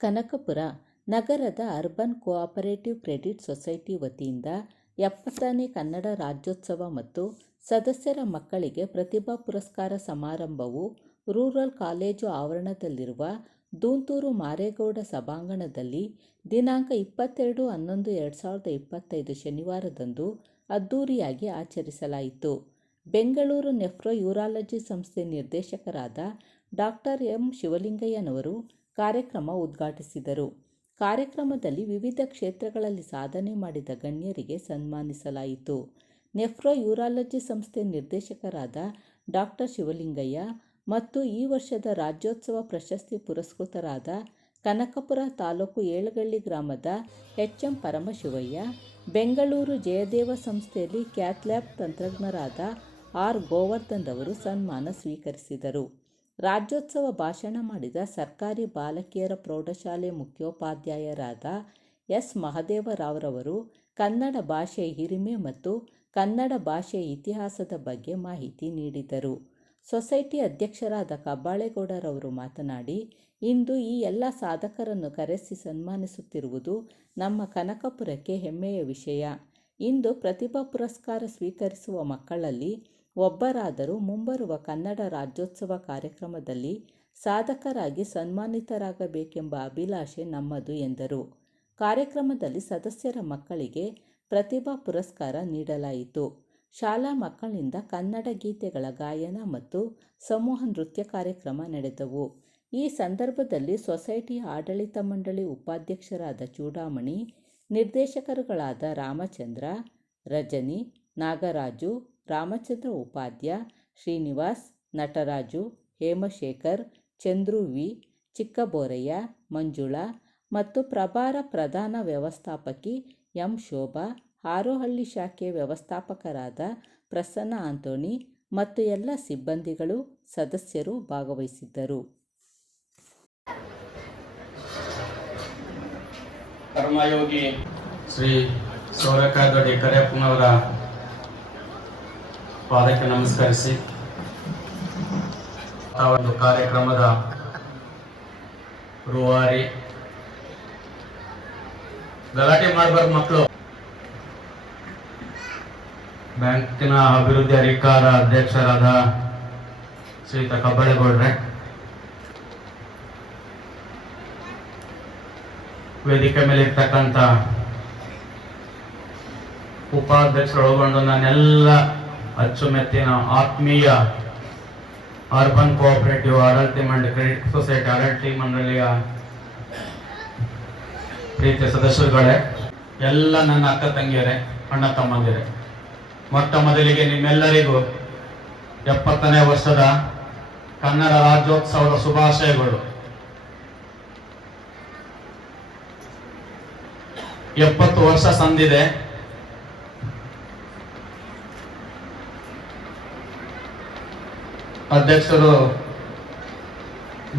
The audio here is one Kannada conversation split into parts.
ಕನಕಪುರ ನಗರದ ಅರ್ಬನ್ ಕೋಆಪರೇಟಿವ್ ಕ್ರೆಡಿಟ್ ಸೊಸೈಟಿ ವತಿಯಿಂದ 70ನೇ ಕನ್ನಡ ರಾಜ್ಯೋತ್ಸವ ಮತ್ತು ಸದಸ್ಯರ ಮಕ್ಕಳಿಗೆ ಪ್ರತಿಭಾ ಪುರಸ್ಕಾರ ಸಮಾರಂಭವು ರೂರಲ್ ಕಾಲೇಜು ಆವರಣದಲ್ಲಿರುವ ದೂಂತೂರು ಮಾರೇಗೌಡ ಸಭಾಂಗಣದಲ್ಲಿ ದಿನಾಂಕ 22/11/2025 ಶನಿವಾರದಂದು ಅದ್ದೂರಿಯಾಗಿ ಆಚರಿಸಲಾಯಿತು. ಬೆಂಗಳೂರು ನೆಫ್ರೋ ಯೂರಾಲಜಿ ಸಂಸ್ಥೆ ನಿರ್ದೇಶಕರಾದ ಡಾಕ್ಟರ್ ಎಂ. ಶಿವಲಿಂಗಯ್ಯನವರು ಕಾರ್ಯಕ್ರಮ ಉದ್ಘಾಟಿಸಿದರು. ಕಾರ್ಯಕ್ರಮದಲ್ಲಿ ವಿವಿಧ ಕ್ಷೇತ್ರಗಳಲ್ಲಿ ಸಾಧನೆ ಮಾಡಿದ ಗಣ್ಯರಿಗೆ ಸನ್ಮಾನಿಸಲಾಯಿತು. ನೆಫ್ರೋ ಯೂರಾಲಜಿ ಸಂಸ್ಥೆ ನಿರ್ದೇಶಕರಾದ ಡಾಕ್ಟರ್ ಶಿವಲಿಂಗಯ್ಯ ಮತ್ತು ಈ ವರ್ಷದ ರಾಜ್ಯೋತ್ಸವ ಪ್ರಶಸ್ತಿ ಪುರಸ್ಕೃತರಾದ ಕನಕಪುರ ತಾಲೂಕು ಏಳಗಳ್ಳಿ ಗ್ರಾಮದ ಎಚ್. ಎಂ. ಪರಮಶಿವಯ್ಯ, ಬೆಂಗಳೂರು ಜಯದೇವ ಸಂಸ್ಥೆಯಲ್ಲಿ ಕ್ಯಾಥ್ಲ್ಯಾಬ್ ತಂತ್ರಜ್ಞರಾದ ಆರ್. ಗೋವರ್ಧನ್ ರವರು ಸನ್ಮಾನ ಸ್ವೀಕರಿಸಿದರು. ರಾಜ್ಯೋತ್ಸವ ಭಾಷಣ ಮಾಡಿದ ಸರ್ಕಾರಿ ಬಾಲಕಿಯರ ಪ್ರೌಢಶಾಲೆ ಮುಖ್ಯೋಪಾಧ್ಯಾಯರಾದ ಎಸ್. ಮಹದೇವರಾವ್ರವರು ಕನ್ನಡ ಭಾಷೆಯ ಹಿರಿಮೆ ಮತ್ತು ಕನ್ನಡ ಭಾಷೆಯ ಇತಿಹಾಸದ ಬಗ್ಗೆ ಮಾಹಿತಿ ನೀಡಿದರು. ಸೊಸೈಟಿ ಅಧ್ಯಕ್ಷರಾದ ಕಬ್ಬಾಳೇಗೌಡರವರು ಮಾತನಾಡಿ, ಇಂದು ಈ ಎಲ್ಲ ಸಾಧಕರನ್ನು ಕರೆಸಿ ಸನ್ಮಾನಿಸುತ್ತಿರುವುದು ನಮ್ಮ ಕನಕಪುರಕ್ಕೆ ಹೆಮ್ಮೆಯ ವಿಷಯ. ಇಂದು ಪ್ರತಿಭಾ ಪುರಸ್ಕಾರ ಸ್ವೀಕರಿಸುವ ಮಕ್ಕಳಲ್ಲಿ ಒಬ್ಬರಾದರೂ ಮುಂಬರುವ ಕನ್ನಡ ರಾಜ್ಯೋತ್ಸವ ಕಾರ್ಯಕ್ರಮದಲ್ಲಿ ಸಾಧಕರಾಗಿ ಸನ್ಮಾನಿತರಾಗಬೇಕೆಂಬ ಅಭಿಲಾಷೆ ನಮ್ಮದು ಎಂದರು. ಕಾರ್ಯಕ್ರಮದಲ್ಲಿ ಸದಸ್ಯರ ಮಕ್ಕಳಿಗೆ ಪ್ರತಿಭಾ ಪುರಸ್ಕಾರ ನೀಡಲಾಯಿತು. ಶಾಲಾ ಮಕ್ಕಳಿಂದ ಕನ್ನಡ ಗೀತೆಗಳ ಗಾಯನ ಮತ್ತು ಸಮೂಹ ನೃತ್ಯ ಕಾರ್ಯಕ್ರಮ ನಡೆದವು. ಈ ಸಂದರ್ಭದಲ್ಲಿ ಸೊಸೈಟಿಯ ಆಡಳಿತ ಮಂಡಳಿ ಉಪಾಧ್ಯಕ್ಷರಾದ ಚೂಡಾಮಣಿ, ನಿರ್ದೇಶಕರುಗಳಾದ ರಾಮಚಂದ್ರ, ರಜನಿ, ನಾಗರಾಜು, ರಾಮಚಂದ್ರ ಉಪಾಧ್ಯ, ಶ್ರೀನಿವಾಸ್, ನಟರಾಜು, ಹೇಮಶೇಖರ್, ಚಂದ್ರು ವಿ, ಚಿಕ್ಕಬೋರಯ್ಯ, ಮಂಜುಳಾ ಮತ್ತು ಪ್ರಭಾರ ಪ್ರಧಾನ ವ್ಯವಸ್ಥಾಪಕಿ ಎಂ. ಶೋಭಾ, ಹಾರೋಹಳ್ಳಿ ಶಾಖೆ ವ್ಯವಸ್ಥಾಪಕರಾದ ಪ್ರಸನ್ನ ಆಂಟೋನಿ ಮತ್ತು ಎಲ್ಲ ಸಿಬ್ಬಂದಿಗಳು, ಸದಸ್ಯರು ಭಾಗವಹಿಸಿದ್ದರು. ಕರ್ಮಯೋಗಿ ಶ್ರೀ ಸೌರಕಾದೊಡ್ಡಿ ಕರಿಯಪ್ಪನವರ ಪಾದಕ್ಕೆ ನಮಸ್ಕರಿಸಿ ಆ ಒಂದು ಕಾರ್ಯಕ್ರಮದ ರೂವಾರಿ, ಗಲಾಟೆ ಮಾಡಬಾರ್ದು ಮಕ್ಕಳು. ಬ್ಯಾಂಕಿನ ಅಭಿವೃದ್ಧಿ ಅಧಿಕಾರ ಅಧ್ಯಕ್ಷರಾದ ಶ್ರೀಯುತ ಕಬ್ಬಾಳೇಗೌಡ್ರೆ, ವೇದಿಕೆ ಮೇಲೆ ಇರ್ತಕ್ಕಂಥ ಉಪಾಧ್ಯಕ್ಷರು ಒಳಗೊಂಡು ನಾನೆಲ್ಲ ಅಚ್ಚುಮೆತ್ತಿನ ಆತ್ಮೀಯ ಅರ್ಬನ್ ಕೋಆಪರೇಟಿವ್ ಆಡಳಿತ ಮಂಡಳಿ ಕ್ರೆಡಿಟ್ ಸೊಸೈಟಿ ಆಡಳಿತ ಮಂಡಳಿಯ ಪ್ರೀತಿಯ ಸದಸ್ಯರುಗಳೇ, ಎಲ್ಲ ನನ್ನ ಅಕ್ಕ ತಂಗಿಯರೇ, ಅಣ್ಣ ತಮ್ಮಂದಿರೇ, ಮೊಟ್ಟ ಮೊದಲಿಗೆ ನಿಮ್ಮೆಲ್ಲರಿಗೂ 70ನೇ ವರ್ಷದ ಕನ್ನಡ ರಾಜ್ಯೋತ್ಸವದ ಶುಭಾಶಯಗಳು. 70 ವರ್ಷ ಸಂದಿದೆ. ಅಧ್ಯಕ್ಷರು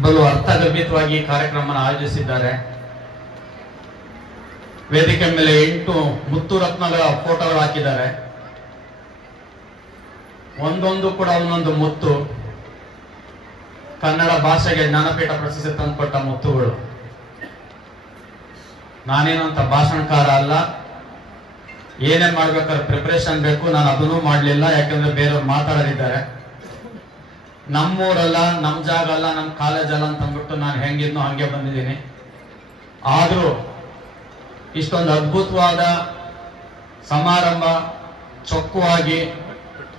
ಬಲು ಅರ್ಥಗರ್ಭಿತವಾಗಿ ಕಾರ್ಯಕ್ರಮ ಆಯೋಜಿಸಿದ್ದಾರೆ. ವೇದಿಕೆ ಮೇಲೆ 8 ಮುತ್ತು ರತ್ನಗಳ ಫೋಟೋಗಳು ಹಾಕಿದ್ದಾರೆ. ಒಂದೊಂದು ಕೂಡ ಒಂದೊಂದು ಮುತ್ತು ಕನ್ನಡ ಭಾಷೆಗೆ ಜ್ಞಾನಪೀಠ ಪ್ರಶಸ್ತಿ ತಂದುಕೊಟ್ಟ ಮುತ್ತುಗಳು. ನಾನೇನಂತ ಭಾಷಣಕಾರ ಅಲ್ಲ, ಏನೇನ್ ಮಾಡ್ಬೇಕಾದ್ರೆ ಪ್ರಿಪರೇಷನ್ ಬೇಕು, ನಾನು ಅದನ್ನೂ ಮಾಡ್ಲಿಲ್ಲ. ಯಾಕಂದ್ರೆ ಬೇರೆಯವ್ರು ಮಾತಾಡೋರಿದ್ದಾರೆ. ನಮ್ಮೂರಲ್ಲ, ನಮ್ ಜಾಗ ಅಲ್ಲ, ನಮ್ ಕಾಲೇಜ್ ಅಲ್ಲ ಅಂತ ಅಂದ್ಬಿಟ್ಟು ನಾನು ಹೆಂಗಿದ್ನೋ ಹಂಗೆ ಬಂದಿದ್ದೀನಿ. ಆದ್ರೂ ಇಷ್ಟೊಂದು ಅದ್ಭುತವಾದ ಸಮಾರಂಭ ಚೊಕ್ಕವಾಗಿ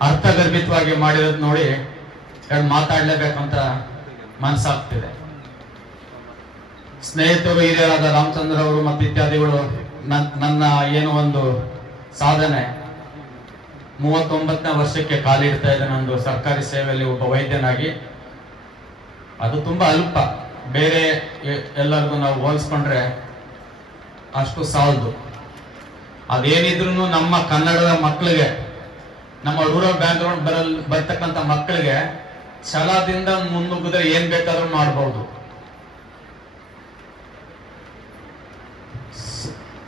ಅರ್ಥಗರ್ಭಿತವಾಗಿ ಮಾಡಿರೋದು ನೋಡಿ ಮಾತಾಡ್ಲೇಬೇಕಂತ ಮನಸ್ಸಾಗ್ತಿದೆ. ಸ್ನೇಹಿತರು ಹಿರಿಯರಾದ ರಾಮಚಂದ್ರ ಅವರು ಮತ್ತು ಇತ್ಯಾದಿಗಳು ನನ್ನ ಏನು ಒಂದು ಸಾಧನೆ 39ನೇ ವರ್ಷಕ್ಕೆ ಕಾಲಿಡ್ತಾ ಇದೆ. ನಂದು ಸರ್ಕಾರಿ ಸೇವೆಯಲ್ಲಿ ಒಬ್ಬ ವೈದ್ಯನಾಗಿ ಅದು ತುಂಬಾ ಅಲ್ಪ. ಬೇರೆ ಎಲ್ಲರಿಗೂ ನಾವು ಹೋಲಿಸ್ಕೊಂಡ್ರೆ ಅಷ್ಟು ಸಾಲದು. ಅದೇನಿದ್ರು ನಮ್ಮ ಕನ್ನಡದ ಮಕ್ಕಳಿಗೆ, ನಮ್ಮ ರೂರಲ್ ಬ್ಯಾಕ್ಗ್ರೌಂಡ್ ಬರ್ತಕ್ಕಂಥ ಮಕ್ಕಳಿಗೆ ಛಲದಿಂದ ಮುನ್ನುಗ್ಗಿದ್ರೆ ಏನ್ ಬೇಕಾದ್ರೂ ಮಾಡಬಹುದು.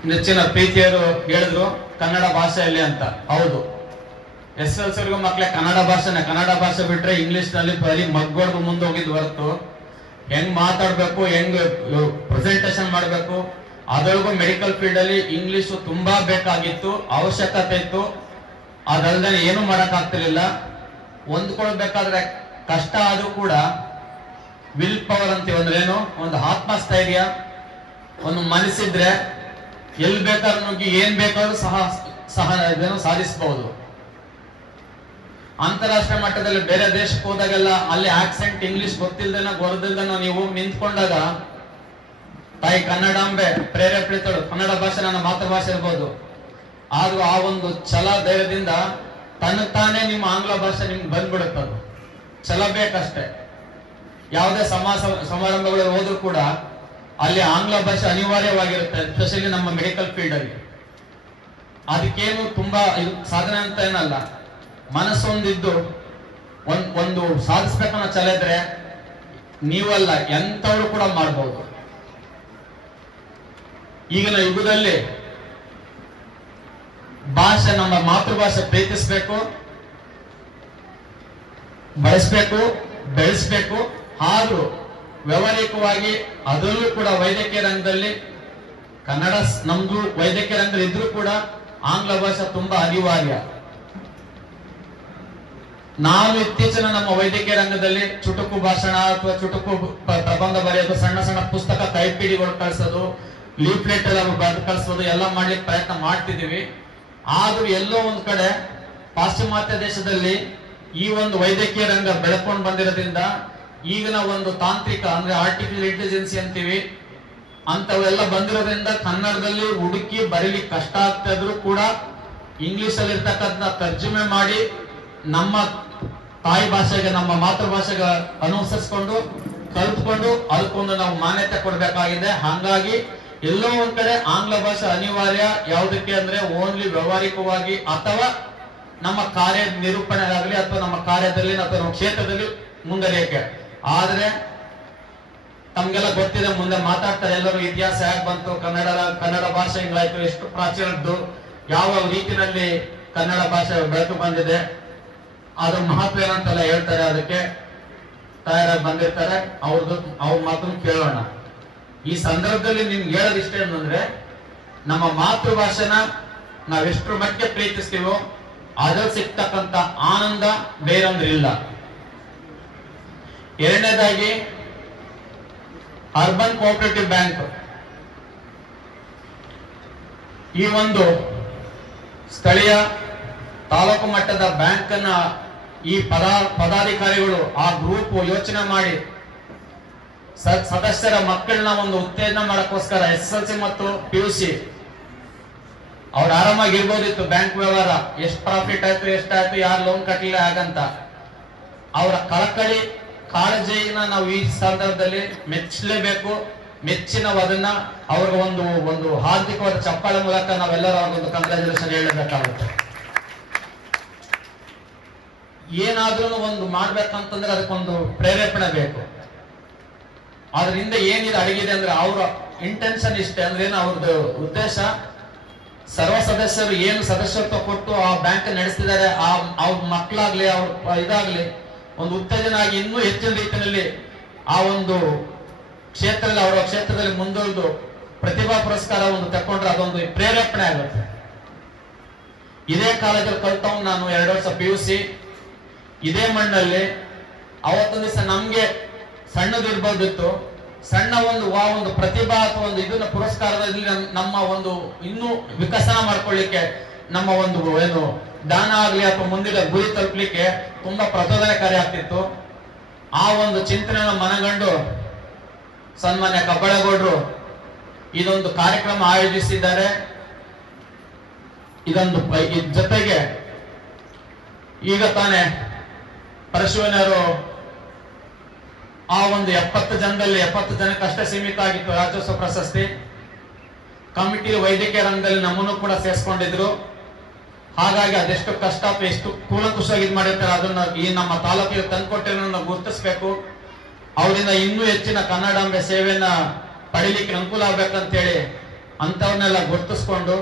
ನೆಚ್ಚಿನ ಪ್ರೀತಿಯರು ಹೇಳಿದ್ರು ಕನ್ನಡ ಭಾಷೆಯಲ್ಲಿ ಅಂತ. ಹೌದು, SSLCವರೆಗೂ ಮಕ್ಕಳೇ ಕನ್ನಡ ಭಾಷೆ ಬಿಟ್ರೆ ಇಂಗ್ಲಿಷ್ ನಲ್ಲಿ ಬರೀ ಮಗ್ಗೊಡ್ದು ಮುಂದೆ ಹೋಗಿದ್ ಹೊರತು ಹೆಂಗ್ ಮಾತಾಡ್ಬೇಕು, ಹೆಂಗ್ ಪ್ರೆಸೆಂಟೇಶನ್ ಮಾಡಬೇಕು. ಅದರೊಳಗೂ ಮೆಡಿಕಲ್ ಫೀಲ್ಡ್ ಅಲ್ಲಿ ಇಂಗ್ಲಿಷ್ ತುಂಬಾ ಬೇಕಾಗಿತ್ತು, ಅವಶ್ಯಕತೆ ಇತ್ತು. ಅದಲ್ದೇನೆ ಏನು ಮಾಡಕ್ ಆಗ್ತಿರ್ಲಿಲ್ಲ. ಹೊಂದ್ಕೊಳ್ಬೇಕಾದ್ರೆ ಕಷ್ಟ ಆದ್ರೂ ಕೂಡ ವಿಲ್ ಪವರ್ ಅಂತೀವಿ ಅಂದ್ರೆ ಏನು, ಒಂದು ಆತ್ಮಸ್ಥೈರ್ಯ, ಒಂದು ಮನಸ್ಸಿದ್ರೆ ಎಲ್ಲಿ ಬೇಕಾದ್ರೂ ನುಗ್ಗಿ ಏನ್ ಬೇಕಾದ್ರೂ ಸಹ ಇದನ್ನು ಸಾಧಿಸಬಹುದು. ಅಂತಾರಾಷ್ಟ್ರೀಯ ಮಟ್ಟದಲ್ಲಿ ಬೇರೆ ದೇಶಕ್ಕೆ ಹೋದಾಗೆಲ್ಲ ಅಲ್ಲಿ ಆಕ್ಸೆಂಟ್ ಇಂಗ್ಲಿಷ್ ಗೊತ್ತಿಲ್ದನ ನೀವು ನಿಂತ್ಕೊಂಡಾಗ ತಾಯಿ ಕನ್ನಡಾಂಬೆ ಪ್ರೇರೇಪಿತಳು, ಕನ್ನಡ ಭಾಷೆ ನನ್ನ ಮಾತೃಭಾಷೆ ಇರ್ಬೋದು, ಆದ್ರೂ ಆ ಒಂದು ಛಲ ಧೈರ್ಯದಿಂದ ತಾನೇ ನಿಮ್ಮ ಆಂಗ್ಲ ಭಾಷೆ ನಿಮ್ಗೆ ಬಂದ್ಬಿಡುತ್ತದು. ಛಲ ಬೇಕಷ್ಟೇ. ಯಾವುದೇ ಸಮಾರಂಭಗಳಲ್ಲಿ ಹೋದ್ರೂ ಕೂಡ ಅಲ್ಲಿ ಆಂಗ್ಲ ಭಾಷೆ ಅನಿವಾರ್ಯವಾಗಿರುತ್ತೆ, ಎಸ್ಪೆಷಲಿ ನಮ್ಮ ಮೆಡಿಕಲ್ ಫೀಲ್ಡ್ ಅಲ್ಲಿ. ಅದಕ್ಕೇನು ತುಂಬಾ ಸಾಧನೆ ಅಂತ ಏನಲ್ಲ, ಮನಸ್ಸೊಂದಿದ್ದು ಒಂದು ಸಾಧಿಸ್ಬೇಕನ್ನೋ ಛಲ ಇದ್ರೆ ನೀವಲ್ಲ ಎಂತವ್ರು ಕೂಡ ಮಾಡಬಹುದು. ಈಗಿನ ಯುಗದಲ್ಲಿ ಭಾಷೆ, ನಮ್ಮ ಮಾತೃಭಾಷೆ ಪ್ರೀತಿಸಬೇಕು, ಬಳಸಬೇಕು, ಬೆಳೆಸಬೇಕು. ಆದ್ರೂ ವ್ಯವಹಾರಿಕವಾಗಿ ಅದರಲ್ಲೂ ಕೂಡ ವೈದ್ಯಕೀಯ ರಂಗದಲ್ಲಿ ಕನ್ನಡ ನಮ್ದು ವೈದ್ಯಕೀಯ ರಂಗದಲ್ಲಿ ಇದ್ರೂ ಕೂಡ ಆಂಗ್ಲ ಭಾಷೆ ತುಂಬಾ ಅನಿವಾರ್ಯ. ನಾನು ಇತ್ತೀಚಿನ ನಮ್ಮ ವೈದ್ಯಕೀಯ ರಂಗದಲ್ಲಿ ಚುಟುಕು ಭಾಷಣ ಅಥವಾ ಚುಟುಕು ಪ್ರಬಂಧ ಬರೆಯೋದು, ಸಣ್ಣ ಸಣ್ಣ ಪುಸ್ತಕ ಕೈಪಿಡಿಗಳು ಕಳಿಸೋದು, ಲೀಫ್ಲೆಟ್ ಎಲ್ಲ ಬರೆದು ಕಳಿಸೋದು ಎಲ್ಲ ಮಾಡ್ಲಿಕ್ಕೆ ಪ್ರಯತ್ನ ಮಾಡ್ತಿದೀವಿ. ಆದ್ರೂ ಎಲ್ಲೋ ಒಂದ್ ಕಡೆ ಪಾಶ್ಚಿಮಾತ್ಯ ದೇಶದಲ್ಲಿ ಈ ಒಂದು ವೈದ್ಯಕೀಯ ರಂಗ ಬೆಳ್ಕೊಂಡು ಬಂದಿರೋದ್ರಿಂದ ಈಗಿನ ಒಂದು ತಾಂತ್ರಿಕ ಅಂದ್ರೆ ಆರ್ಟಿಫಿಷಿಯಲ್ ಇಂಟೆಲಿಜೆನ್ಸಿ ಅಂತೀವಿ, ಅಂತವೆಲ್ಲ ಬಂದಿರೋದ್ರಿಂದ ಕನ್ನಡದಲ್ಲಿ ಹುಡುಕಿ ಬರೀಲಿಕ್ಕೆ ಕಷ್ಟ ಆಗ್ತಾ ಇದ್ರು ಕೂಡ ಇಂಗ್ಲಿಷ್ ಅಲ್ಲಿ ಇರ್ತಕ್ಕಂಥ ತರ್ಜುಮೆ ಮಾಡಿ ನಮ್ಮ ತಾಯಿ ಭಾಷೆಗೆ, ನಮ್ಮ ಮಾತೃಭಾಷೆಗೆ ಅನುಸರಿಸಿಕೊಂಡು ಕಲ್ತ್ಕೊಂಡು ಅದಕ್ಕೊಂದು ನಾವು ಮಾನ್ಯತೆ ಕೊಡಬೇಕಾಗಿದೆ. ಹಾಗಾಗಿ ಎಲ್ಲೋ ಒಂದ್ ಕಡೆ ಆಂಗ್ಲ ಭಾಷೆ ಅನಿವಾರ್ಯ. ಯಾವುದಕ್ಕೆ ಅಂದ್ರೆ ಓನ್ಲಿ ವ್ಯವಹಾರಿಕವಾಗಿ ಅಥವಾ ನಮ್ಮ ಕಾರ್ಯ ನಿರೂಪಣೆ ಆಗಲಿ ಅಥವಾ ನಮ್ಮ ಕಾರ್ಯದಲ್ಲಿ ಅಥವಾ ನಮ್ಮ ಕ್ಷೇತ್ರದಲ್ಲಿ ಮುಂದರಿಯಕ್ಕೆ. ಆದ್ರೆ ತಮ್ಗೆಲ್ಲ ಗೊತ್ತಿದೆ, ಮುಂದೆ ಮಾತಾಡ್ತಾರೆ ಎಲ್ಲರೂ, ಇತಿಹಾಸ ಯಾಕೆ ಬಂತು, ಕನ್ನಡ ಭಾಷೆ ಹಿಂಗಾಯ್ತು, ಎಷ್ಟು ಪ್ರಾಚೀನದ್ದು, ಯಾವ ರೀತಿಯಲ್ಲಿ ಕನ್ನಡ ಭಾಷೆ ಬೆಳಕು ಬಂದಿದೆ, ಅದ್ರ ಮಹತ್ವ ಏನಂತೆಲ್ಲ ಹೇಳ್ತಾರೆ. ಅದಕ್ಕೆ ತಯಾರಾಗಿ ಬಂದಿರ್ತಾರೆ, ಅವ್ರ ಮಾತನ್ನು ಕೇಳೋಣ. ಈ ಸಂದರ್ಭದಲ್ಲಿ ನಿಮ್ಗೆ ಹೇಳೋದಿಷ್ಟೇ ಏನಂದ್ರೆ, ನಮ್ಮ ಮಾತೃಭಾಷೆನ ನಾವೆಷ್ಟು ಮಟ್ಟಿಗೆ ಪ್ರೀತಿಸ್ತೀವೋ ಅದ್ರಲ್ಲಿ ಸಿಗ್ತಕ್ಕಂತ ಆನಂದ ಬೇರೊಂದ್ರಿಲ್ಲ. ಎರಡನೇದಾಗಿ ಅರ್ಬನ್ ಕೋಆಪರೇಟಿವ್ ಬ್ಯಾಂಕ್, ಈ ಒಂದು ಸ್ಥಳೀಯ ತಾಲೂಕು ಮಟ್ಟದ ಬ್ಯಾಂಕ್ ಅನ್ನ ಈ ಪದಾಧಿಕಾರಿಗಳು ಆ ಗ್ರೂಪ್ ಯೋಚನೆ ಮಾಡಿ ಸದಸ್ಯರ ಮಕ್ಕಳನ್ನ ಒಂದು ಉತ್ತೇಜನ ಮಾಡಕ್ಕೋಸ್ಕರ SSLC ಮತ್ತು PUC ಅವ್ರು ಆರಾಮಾಗಿ ಇರ್ಬೋದಿತ್ತು. ಬ್ಯಾಂಕ್ ವ್ಯವಹಾರ ಎಷ್ಟು ಪ್ರಾಫಿಟ್ ಆಯ್ತು, ಎಷ್ಟಾಯ್ತು, ಯಾರು ಲೋನ್ ಕಟ್ಟಲಿಲ್ಲ ಹಾಗಂತ ಅವರ ಕಳಕಳಿ ಕಾಳಜಿನ ನಾವು ಈ ಸಂದರ್ಭದಲ್ಲಿ ಮೆಚ್ಚಲೇಬೇಕು. ಮೆಚ್ಚಿನವದನ್ನ ಅವ್ರಿಗೆ ಒಂದು ಹಾರ್ದಿಕವಾದ ಚಪ್ಪಾಳೆ ಮೂಲಕ ನಾವೆಲ್ಲರೂ ಅವ್ರಿಗೊಂದು ಕಂಗ್ರಾಚುಲೇಷನ್ ಹೇಳಬೇಕಾಗುತ್ತೆ. ಏನಾದ್ರೂ ಒಂದು ಮಾಡ್ಬೇಕಂತಂದ್ರೆ ಅದಕ್ಕೊಂದು ಪ್ರೇರೇಪಣೆ ಬೇಕು. ಅದರಿಂದ ಏನಿದೆ ಅಡಗಿದೆ ಅಂದ್ರೆ ಅವ್ರ ಇಂಟೆನ್ಷನ್ ಇಷ್ಟೇ ಅಂದ್ರೆ ಏನು, ಅವ್ರದ್ದು ಉದ್ದೇಶ ಸರ್ವ ಸದಸ್ಯರು ಏನು ಸದಸ್ಯತ್ವ ಕೊಟ್ಟು ಆ ಬ್ಯಾಂಕ್ ನಡೆಸ್ತಿದ್ದಾರೆ, ಅವ್ರ ಮಕ್ಕಳಾಗ್ಲಿ ಅವ್ರ ಇದಾಗ್ಲಿ ಒಂದು ಉತ್ತೇಜನ ಆಗಿ ಇನ್ನೂ ಹೆಚ್ಚಿನ ರೀತಿಯಲ್ಲಿ ಆ ಒಂದು ಕ್ಷೇತ್ರದಲ್ಲಿ ಅವರ ಕ್ಷೇತ್ರದಲ್ಲಿ ಮುಂದುವರೆದು ಪ್ರತಿಭಾ ಪುರಸ್ಕಾರ ಒಂದು ತಕೊಂಡ್ರೆ ಅದೊಂದು ಪ್ರೇರೇಪಣೆ ಆಗುತ್ತೆ. ಇದೇ ಕಾಲೇಜಲ್ಲಿ ಕಲ್ತವ್ ನಾನು 2 ವರ್ಷ PUC ಇದೇ ಮಣ್ಣಲ್ಲಿ. ಅವತ್ತೊಂದು ದಿವಸ ನಮ್ಗೆ ಸಣ್ಣದಿರ್ಬೋದಿತ್ತು, ಸಣ್ಣ ಒಂದು ಪ್ರತಿಭಾ ಅಥವಾ ಒಂದು ಇದನ್ನ ಪುರಸ್ಕಾರದಲ್ಲಿ ನಮ್ಮ ಒಂದು ಇನ್ನೂ ವಿಕಸನ ಮಾಡ್ಕೊಳ್ಳಿಕ್ಕೆ, ನಮ್ಮ ಒಂದು ಏನು ದಾನ ಆಗ್ಲಿ ಅಥವಾ ಮುಂದಿನ ಗುರಿ ತಲುಪಲಿಕ್ಕೆ ತುಂಬಾ ಪ್ರಚೋದನಕಾರಿ ಆಗ್ತಿತ್ತು. ಆ ಒಂದು ಚಿಂತನೆಯನ್ನು ಮನಗಂಡು ಸನ್ಮಾನ್ಯ ಕಬ್ಬಳಗೌಡರು ಇದೊಂದು ಕಾರ್ಯಕ್ರಮ ಆಯೋಜಿಸಿದ್ದಾರೆ. ಇದ್ರ ಜೊತೆಗೆ ಈಗ ತಾನೇ ಪರಶುವನವರು ಆ ಒಂದು 70 ಜನದಲ್ಲಿ 70 ಜನಕ್ಕಷ್ಟೇ ಸೀಮಿತ ಆಗಿತ್ತು ರಾಜ್ಯೋತ್ಸವ ಪ್ರಶಸ್ತಿ. ಕಮಿಟಿ ವೈದ್ಯಕೀಯ ರಂಗದಲ್ಲಿ ನಮ್ಮನ್ನು ಕೂಡ ಸೇರಿಸ್ಕೊಂಡಿದ್ರು. ಹಾಗಾಗಿ ಅದೆಷ್ಟು ಕಷ್ಟ ಎಷ್ಟು ಕೂಲಂಕುಷವಾಗಿ ಇದು ಮಾಡಿರ್ತಾರೆ ಅದನ್ನ ಈ ನಮ್ಮ ತಾಲೂಕಿಗೆ ತಂದುಕೊಟ್ಟಿರೋದನ್ನ ಗುರುತಿಸ್ಬೇಕು. ಅವರಿಂದ ಇನ್ನೂ ಹೆಚ್ಚಿನ ಕನ್ನಡಾಂಬೆ ಸೇವೆಯನ್ನ ಪಡಿಲಿಕ್ಕೆ ಅನುಕೂಲ ಆಗ್ಬೇಕಂತೇಳಿ ಅಂತವನ್ನೆಲ್ಲ ಗುರುತಿಸ್ಕೊಂಡು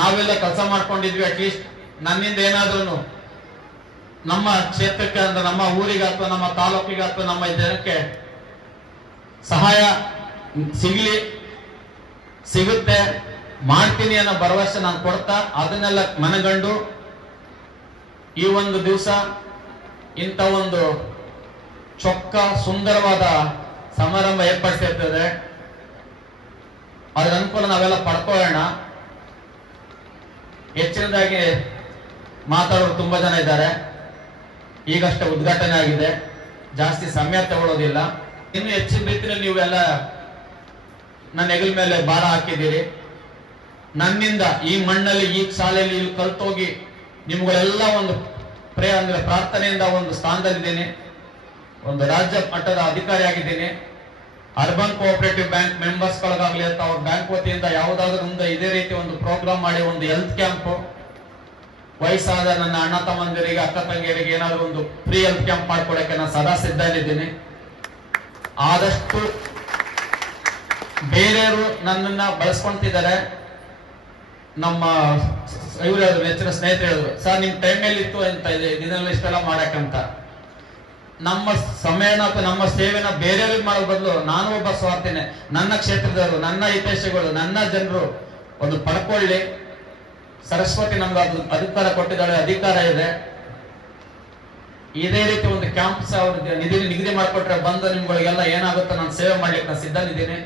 ನಾವೆಲ್ಲ ಕೆಲಸ ಮಾಡ್ಕೊಂಡಿದ್ವಿ. ಅಟ್ಲೀಸ್ಟ್ ನನ್ನಿಂದ ಏನಾದ್ರೂ ನಮ್ಮ ಕ್ಷೇತ್ರಕ್ಕೆ ಅಂದ್ರೆ ನಮ್ಮ ಊರಿಗೆ ಅಥವಾ ನಮ್ಮ ತಾಲೂಕಿಗೆ ಅಥವಾ ನಮ್ಮ ಜನಕ್ಕೆ ಸಹಾಯ ಸಿಗುತ್ತೆ, ಮಾಡ್ತೀನಿ ಅನ್ನೋ ಭರವಸೆ ನಾನು ಕೊಡ್ತಾ ಅದನ್ನೆಲ್ಲ ಮನಗಂಡು ಈ ಒಂದು ದಿವಸ ಇಂಥ ಒಂದು ಚೊಕ್ಕ ಸುಂದರವಾದ ಸಮಾರಂಭ ಏರ್ಪಡಿಸಿರ್ತದೆ. ಅದರ ಅನುಕೂಲ ನಾವೆಲ್ಲ ಪಡ್ಕೊಳ್ಳೋಣ. ಹೆಚ್ಚಿನದಾಗಿ ಮಾತಾಡೋರು ತುಂಬಾ ಜನ ಇದ್ದಾರೆ. ಈಗಷ್ಟೇ ಉದ್ಘಾಟನೆ ಆಗಿದೆ, ಜಾಸ್ತಿ ಸಮಯ ತಗೊಳ್ಳೋದಿಲ್ಲ. ಇನ್ನು ಹೆಚ್ಚಿನ ರೀತಿಯಲ್ಲಿ ನೀವೆಲ್ಲ ನನ್ನ ಹೆಗಲ ಮೇಲೆ ಭಾರ ಹಾಕಿದ್ದೀರಿ. ನನ್ನಿಂದ ಈ ಮಣ್ಣಲ್ಲಿ ಈ ಶಾಲೆಯಲ್ಲಿ ಇಲ್ಲಿ ಕಲ್ತೋಗಿ ನಿಮ್ಗಳೆಲ್ಲ ಒಂದು ಅಂದ್ರೆ ಪ್ರಾರ್ಥನೆಯಿಂದ ಒಂದು ಸ್ಥಾನದಲ್ಲಿದ್ದೀನಿ, ಒಂದು ರಾಜ್ಯ ಮಟ್ಟದ ಅಧಿಕಾರಿ ಆಗಿದ್ದೀನಿ. ಅರ್ಬನ್ ಕೋಆಪರೇಟಿವ್ ಬ್ಯಾಂಕ್ ಮೆಂಬರ್ಸ್ಗಳಿಗಾಗಲಿ ಅಂತ ಅವ್ರ ಬ್ಯಾಂಕ್ ವತಿಯಿಂದ ಯಾವುದಾದ್ರೂ ಮುಂದೆ ಇದೇ ರೀತಿ ಒಂದು ಪ್ರೋಗ್ರಾಮ್ ಮಾಡಿ ಒಂದು ಹೆಲ್ತ್ ಕ್ಯಾಂಪ್, ವಯಸ್ಸಾದ ನನ್ನ ಅಣ್ಣ ತಮ್ಮಂದಿರಿಗೆ ಅಕ್ಕ ತಂಗಿಯರಿಗೆ ಏನಾದರೂ ಒಂದು ಫ್ರೀ ಹೆಲ್ತ್ ಕ್ಯಾಂಪ್ ಮಾಡ್ಕೊಡಕ್ಕೆ ನಾನು ಸದಾ ಸಿದ್ಧನಿದ್ದೀನಿ. ಆದಷ್ಟು ಬೇರೆಯವರು ನನ್ನನ್ನ ಬಳಸ್ಕೊಂತಿದ್ದಾರೆ. ನಮ್ಮ ಇವರು ಹೇಳಿದ್ರು, ಹೆಚ್ಚಿನ ಸ್ನೇಹಿತರು ಹೇಳಿದ್ರು, ಸರ್ ನಿಮ್ ಟೈಮ್ ಇತ್ತು ಅಂತ ಇದೆ ಇದನ್ನೆಲ್ಲ ಇಷ್ಟೆಲ್ಲ ಮಾಡಕ್ಕಂತ. ನಮ್ಮ ಸಮಯನ ಅಥವಾ ನಮ್ಮ ಸೇವೆನ ಬೇರೆಯವ್ರಿಗೆ ಮಾಡೋ ಬದಲು ನಾನು ಒಬ್ಬ ಸ್ವಾರ್ಥಿನೇ, ನನ್ನ ಕ್ಷೇತ್ರದವರು, ನನ್ನ ಹಿತೈಷಿಗಳು, ನನ್ನ ಜನರು ಒಂದು ಪಡ್ಕೊಳ್ಳಿ. ಸರಸ್ವತಿ ನಮ್ಗೆ ಅದು ಅಧಿಕಾರ ಕೊಟ್ಟಿದ್ದಾಳೆ, ಅಧಿಕಾರ ಇದೆ. ಇದೇ ರೀತಿ ಒಂದು ಕ್ಯಾಂಪ್ಸ್ ಅವ್ರ ನಿಗದಿ ಮಾಡಿಕೊಟ್ರೆ ಬಂದು ನಿಮ್ಗಳಿಗೆಲ್ಲ ಏನಾಗುತ್ತೋ ನಾನು ಸೇವೆ ಮಾಡ್ಲಿಕ್ಕೆ ನಾನು ಸಿದ್ಧನಿದ್ದೀನಿ.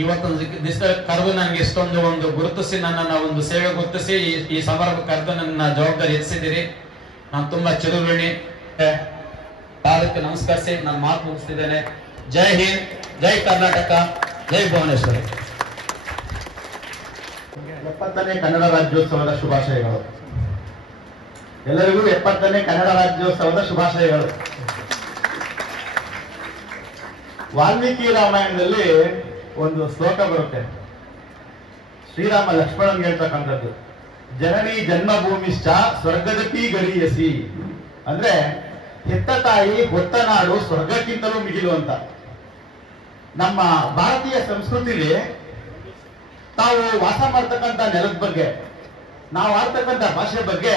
ಇವತ್ತೊಂದು ದಿವಸದಲ್ಲಿ ಕರೆದು ನನಗೆ ಇಷ್ಟೊಂದು ಒಂದು ಗುರುತಿಸಿ ನನ್ನನ್ನು ಒಂದು ಸೇವೆ ಗುರುತಿಸಿ ಈ ಸಮಾರಂಭ ಕರೆದು ನನ್ನ ಜವಾಬ್ದಾರಿ ಹೆಚ್ಚಿಸಿದಿರಿ. ನಾನು ತುಂಬಾ ಚಿರುಋಣಿ. ತಾಲೂಕು ನಮಸ್ಕರಿಸಿ ನಾನು ಮಾತು ಮುಗಿಸ್ತಿದ್ದೇನೆ. ಜೈ ಹಿಂದ್, ಜೈ ಕರ್ನಾಟಕ, ಜೈ ಭುವನೇಶ್ವರಿ. 70ನೇ ಕನ್ನಡ ರಾಜ್ಯೋತ್ಸವದ ಶುಭಾಶಯಗಳು. ಎಲ್ಲರಿಗೂ 70ನೇ ಕನ್ನಡ ರಾಜ್ಯೋತ್ಸವದ ಶುಭಾಶಯಗಳು. ವಾಲ್ಮೀಕಿ ರಾಮಾಯಣದಲ್ಲಿ ಒಂದು ಶ್ಲೋಕ ಬರುತ್ತೆ, ಶ್ರೀರಾಮ ಲಕ್ಷ್ಮಣನ್ ಹೇಳ್ತಕ್ಕಂಥದ್ದು, ಜನನಿ ಜನ್ಮಭೂಮಿಶ್ಚ ಸ್ವರ್ಗದಪಿ ಗರೀಯಸಿ. ಅಂದ್ರೆ ಹೆತ್ತ ತಾಯಿ ಹೊತ್ತ ನಾಡು ಸ್ವರ್ಗಕ್ಕಿಂತಲೂ ಮಿಗಿಲು ಅಂತ. ನಮ್ಮ ಭಾರತೀಯ ಸಂಸ್ಕೃತಿಲಿ ತಾವು ವಾಸ ಮಾಡ್ತಕ್ಕಂಥ ನೆಲದ ಬಗ್ಗೆ, ನಾವು ಆಡ್ತಕ್ಕಂಥ ಭಾಷೆ ಬಗ್ಗೆ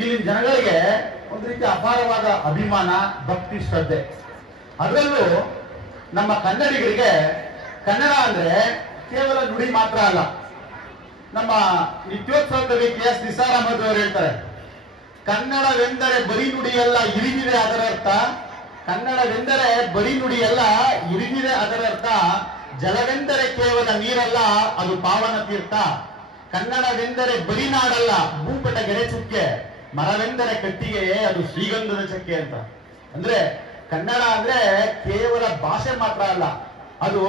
ಇಲ್ಲಿನ ಜನಗಳಿಗೆ ಒಂದು ರೀತಿ ಅಪಾರವಾದ ಅಭಿಮಾನ, ಭಕ್ತಿ, ಶ್ರದ್ಧೆ. ಅದರಲ್ಲೂ ನಮ್ಮ ಕನ್ನಡಿಗರಿಗೆ ಕನ್ನಡ ಅಂದ್ರೆ ಕೇವಲ ನುಡಿ ಮಾತ್ರ ಅಲ್ಲ. ನಮ್ಮ ನಿತ್ಯೋತ್ಸವ ಕವಿ KS ನಿಸಾರ್ ಅಹಮದ್ ಅವರು ಹೇಳ್ತಾರೆ, ಕನ್ನಡವೆಂದರೆ ಬರೀ ನುಡಿಯಲ್ಲ ಇರಿದಿದೆ ಅದರ ಅರ್ಥ. ಕನ್ನಡವೆಂದರೆ ಬರೀ ನುಡಿಯಲ್ಲ ಇರಿದಿದೆ ಅದರ ಅರ್ಥ. ಜಲವೆಂದರೆ ಕೇವಲ ನೀರಲ್ಲ ಅದು ಪಾವನ ತೀರ್ಥ. ಕನ್ನಡವೆಂದರೆ ಬರೀ ನಾಡಲ್ಲ ಭೂಪಟ ಗೆರೆ ಚುಕ್ಕೆ. ಮರವೆಂದರೆ ಕಟ್ಟಿಗೆಯೇ ಅದು ಶ್ರೀಗಂಧದ ಚಕ್ಕೆ ಅಂತ. ಅಂದ್ರೆ ಕನ್ನಡ ಅಂದ್ರೆ ಕೇವಲ ಭಾಷೆ ಮಾತ್ರ ಅಲ್ಲ, ಅದು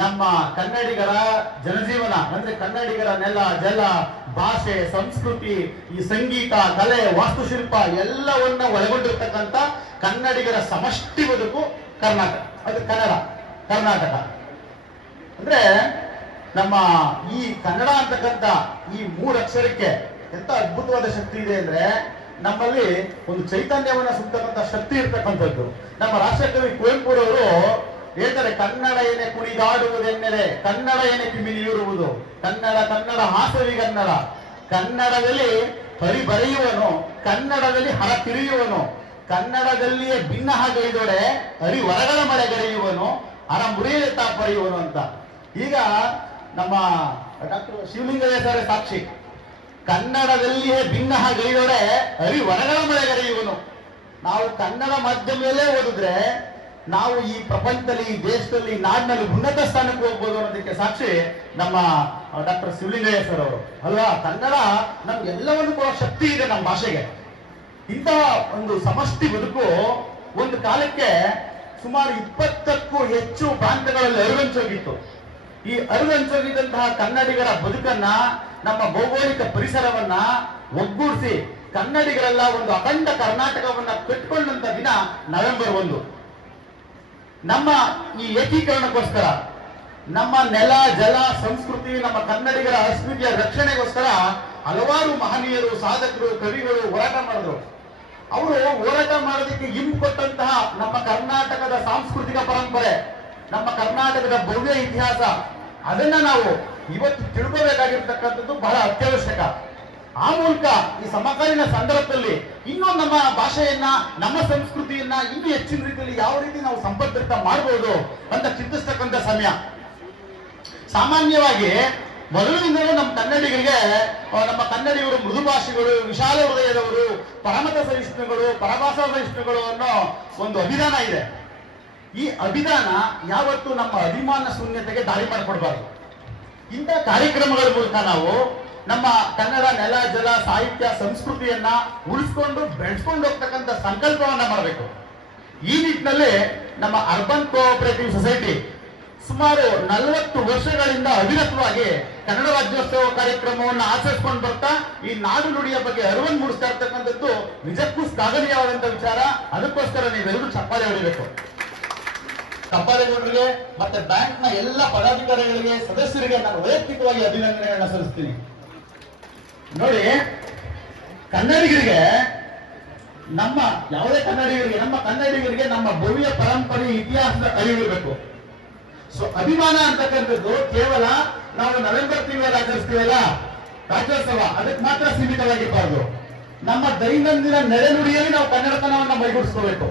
ನಮ್ಮ ಕನ್ನಡಿಗರ ಜನಜೀವನ. ಅಂದ್ರೆ ಕನ್ನಡಿಗರ ನೆಲ, ಜಲ, ಭಾಷೆ, ಸಂಸ್ಕೃತಿ, ಈ ಸಂಗೀತ, ಕಲೆ, ವಾಸ್ತುಶಿಲ್ಪ ಎಲ್ಲವನ್ನ ಒಳಗೊಂಡಿರ್ತಕ್ಕಂಥ ಕನ್ನಡಿಗರ ಸಮಷ್ಟಿ ಬದುಕು ಕರ್ನಾಟಕ. ಅದು ಕರ್ನಾಟಕ ಅಂದ್ರೆ ನಮ್ಮ ಈ ಕನ್ನಡ ಅಂತಕ್ಕಂಥ ಈ 3 ಅಕ್ಷರಕ್ಕೆ ಎಂತ ಅದ್ಭುತವಾದ ಶಕ್ತಿ ಇದೆ ಅಂದ್ರೆ, ನಮ್ಮಲ್ಲಿ ಒಂದು ಚೈತನ್ಯವನ್ನ ಸುತ್ತಕ್ಕಂಥ ಶಕ್ತಿ ಇರ್ತಕ್ಕಂಥದ್ದು. ನಮ್ಮ ರಾಷ್ಟ್ರಕವಿ ಕುವೆಂಪುರವರು ಹೇಳ್ತಾರೆ, ಕನ್ನಡ ಏನೇ ಕುಣಿದಾಡುವುದೆನ್ನೆರೆ, ಕನ್ನಡ ಏನೇ ಕಿವಿ ನೀರುವುದು, ಕನ್ನಡ ಕನ್ನಡ ಹಾಸವಿಗನ್ನಡ. ಕನ್ನಡದಲ್ಲಿ ಹರಿ ಬರೆಯುವನು, ಕನ್ನಡದಲ್ಲಿ ಹರ ತಿರಿಯುವನು, ಕನ್ನಡದಲ್ಲಿಯೇ ಭಿನ್ನಹಾಗೈದೊಡೆ ಹರಿ ಹೊರಗಳ ಮಳೆಗರೆಯುವನು, ಹರ ಮುರಿಯಲೆ ತಾಪರೆಯುವನು ಅಂತ. ಈಗ ನಮ್ಮ ಡಾಕ್ಟರ್ ಶಿವಲಿಂಗಯ್ಯ ಸರ್ ಸಾಕ್ಷಿ, ಕನ್ನಡದಲ್ಲಿಯೇ ಭಿನ್ನಹಾಗೈದೊಡೆ ಹರಿ ಹೊರಗಳ ಮಳೆಗರೆಯುವನು. ನಾವು ಕನ್ನಡ ಮಾಧ್ಯಮದಲ್ಲೇ ಓದಿದ್ರೆ ನಾವು ಈ ಪ್ರಪಂಚದಲ್ಲಿ, ಈ ದೇಶದಲ್ಲಿ, ನಾಡಿನಲ್ಲಿ ಉನ್ನತ ಸ್ಥಾನಕ್ಕೆ ಹೋಗ್ಬೋದು ಅನ್ನೋದಕ್ಕೆ ಸಾಕ್ಷಿ ನಮ್ಮ ಡಾಕ್ಟರ್ ಶಿವಲಿಂಗಯ್ಯ ಸರ್ ಅವರು ಅಲ್ವಾ. ಕನ್ನಡ ನಮ್ಗೆಲ್ಲವನ್ನು ಕೊಡೋ ಶಕ್ತಿ ಇದೆ ನಮ್ಮ ಭಾಷೆಗೆ. ಇಂತಹ ಒಂದು ಸಮಷ್ಟಿ ಬದುಕು ಒಂದು ಕಾಲಕ್ಕೆ ಸುಮಾರು 20ಕ್ಕೂ ಹೆಚ್ಚು ಪ್ರಾಂತ್ಯಗಳಲ್ಲಿ ಅರಿವಂಚೋಗಿತ್ತು. ಈ ಅರಿವಂಚೋಗಿದ್ದಂತಹ ಕನ್ನಡಿಗರ ಬದುಕನ್ನ, ನಮ್ಮ ಭೌಗೋಳಿಕ ಪರಿಸರವನ್ನ ಒಗ್ಗೂಡಿಸಿ ಕನ್ನಡಿಗರೆಲ್ಲ ಒಂದು ಅಖಂಡ ಕರ್ನಾಟಕವನ್ನ ಕಟ್ಟಿಕೊಂಡಂತ ದಿನ ನವೆಂಬರ್ 1. ನಮ್ಮ ಈ ಏಕೀಕರಣಕ್ಕೋಸ್ಕರ, ನಮ್ಮ ನೆಲ, ಜಲ, ಸಂಸ್ಕೃತಿ, ನಮ್ಮ ಕನ್ನಡಿಗರ ಅಸ್ಮಿತೆಯ ರಕ್ಷಣೆಗೋಸ್ಕರ ಹಲವಾರು ಮಹನೀಯರು, ಸಾಧಕರು, ಕವಿಗಳು ಹೋರಾಟ ಮಾಡಿದ್ರು. ಅವರು ಹೋರಾಟ ಮಾಡೋದಕ್ಕೆ ಹಿಂಪು ಕೊಟ್ಟಂತಹ ನಮ್ಮ ಕರ್ನಾಟಕದ ಸಾಂಸ್ಕೃತಿಕ ಪರಂಪರೆ, ನಮ್ಮ ಕರ್ನಾಟಕದ ಭವ್ಯ ಇತಿಹಾಸ, ಅದನ್ನ ನಾವು ಇವತ್ತು ತಿಳ್ಕೋಬೇಕಾಗಿರ್ತಕ್ಕಂಥದ್ದು ಬಹಳ ಅತ್ಯವಶ್ಯಕ. ಆ ಮೂಲಕ ಈ ಸಮಕಾಲೀನ ಸಂದರ್ಭದಲ್ಲಿ ಇನ್ನೂ ನಮ್ಮ ಭಾಷೆಯನ್ನ, ನಮ್ಮ ಸಂಸ್ಕೃತಿಯನ್ನ ಇನ್ನೂ ಹೆಚ್ಚಿನ ರೀತಿಯಲ್ಲಿ ಯಾವ ರೀತಿ ನಾವು ಸಂಪರ್ಕ ಮಾಡಬಹುದು ಅಂತ ಚಿಂತಿಸ್ತಕ್ಕಂಥ ಸಮಯ. ಸಾಮಾನ್ಯವಾಗಿ ಮೊದಲಿನಿಂದಲೂ ನಮ್ಮ ಕನ್ನಡಿಗರಿಗೆ, ನಮ್ಮ ಕನ್ನಡಿಗರು ಮೃದು ಭಾಷೆಗಳು, ವಿಶಾಲ ಹೃದಯದವರು, ಪರಮತ ಸಹಿಷ್ಣುಗಳು, ಪರಭಾಷಾ ಸಹಿಷ್ಣುಗಳು ಅನ್ನೋ ಒಂದು ಅಭಿಧಾನ ಇದೆ. ಈ ಅಭಿಧಾನ ಯಾವತ್ತು ನಮ್ಮ ಅಭಿಮಾನ ಶೂನ್ಯತೆಗೆ ದಾರಿ ಮಾಡಿಕೊಡ್ಬಾರ್ದು. ಇಂಥ ಕಾರ್ಯಕ್ರಮಗಳ ಮೂಲಕ ನಾವು ನಮ್ಮ ಕನ್ನಡ ನೆಲ, ಜಲ, ಸಾಹಿತ್ಯ, ಸಂಸ್ಕೃತಿಯನ್ನ ಉಳಿಸ್ಕೊಂಡು ಬೆಳೆಸ್ಕೊಂಡು ಹೋಗ್ತಕ್ಕಂಥ ಸಂಕಲ್ಪವನ್ನ ಮಾಡಬೇಕು. ಈ ನಿಟ್ಟಿನಲ್ಲಿ ನಮ್ಮ ಅರ್ಬನ್ ಕೋಆಪರೇಟಿವ್ ಸೊಸೈಟಿ ಸುಮಾರು 40 ವರ್ಷಗಳಿಂದ ಅವಿರತವಾಗಿ ಕನ್ನಡ ರಾಜ್ಯೋತ್ಸವ ಕಾರ್ಯಕ್ರಮವನ್ನು ಆಚರಿಸಿಕೊಂಡು ಬರ್ತಾ ಈ ನಾಡು ನುಡಿಯ ಬಗ್ಗೆ ಅರಿವನ್ನು ಮೂಡಿಸ್ತಾ ಇರ್ತಕ್ಕಂಥದ್ದು ನಿಜಕ್ಕೂ ಶ್ಲಾಘನೀಯವಾದಂತ ವಿಚಾರ. ಅದಕ್ಕೋಸ್ಕರ ನೀವೆಲ್ಲರೂ ಚಪ್ಪಾಳೆ ಹೊಡಿಬೇಕು. ಚಪ್ಪಾಳೆಗಳಿಗೆ ಮತ್ತೆ ಬ್ಯಾಂಕ್ನ ಎಲ್ಲ ಪದಾಧಿಕಾರಿಗಳಿಗೆ, ಸದಸ್ಯರಿಗೆ ನಾನು ವೈಯಕ್ತಿಕವಾಗಿ ಅಭಿನಂದನೆಗಳನ್ನ ಸಲ್ಲಿಸ್ತೀನಿ. ನೋಡಿ, ಕನ್ನಡಿಗರಿಗೆ ಯಾವುದೇ ಕನ್ನಡಿಗರಿಗೆ ನಮ್ಮ ಭವ್ಯ ಪರಂಪರೆ, ಇತಿಹಾಸದ ಅರಿವಿರಬೇಕು. ಸೊ ಅಭಿಮಾನ ಅಂತಕ್ಕಂಥದ್ದು ಕೇವಲ ನಾವು ನವೆಂಬರ್ ತಿಂಗಳಲ್ಲಿ ಆಚರಿಸ್ತೀವಲ್ಲ ರಾಜ್ಯೋತ್ಸವ, ಅದಕ್ಕೆ ಮಾತ್ರ ಸೀಮಿತವಾಗಿರಬಾರ್ದು. ನಮ್ಮ ದೈನಂದಿನ ನಡೆನುಡಿಯಲ್ಲಿ ನಾವು ಕನ್ನಡತನವನ್ನ ಮೈಗೂಡಿಸ್ಕೋಬೇಕು.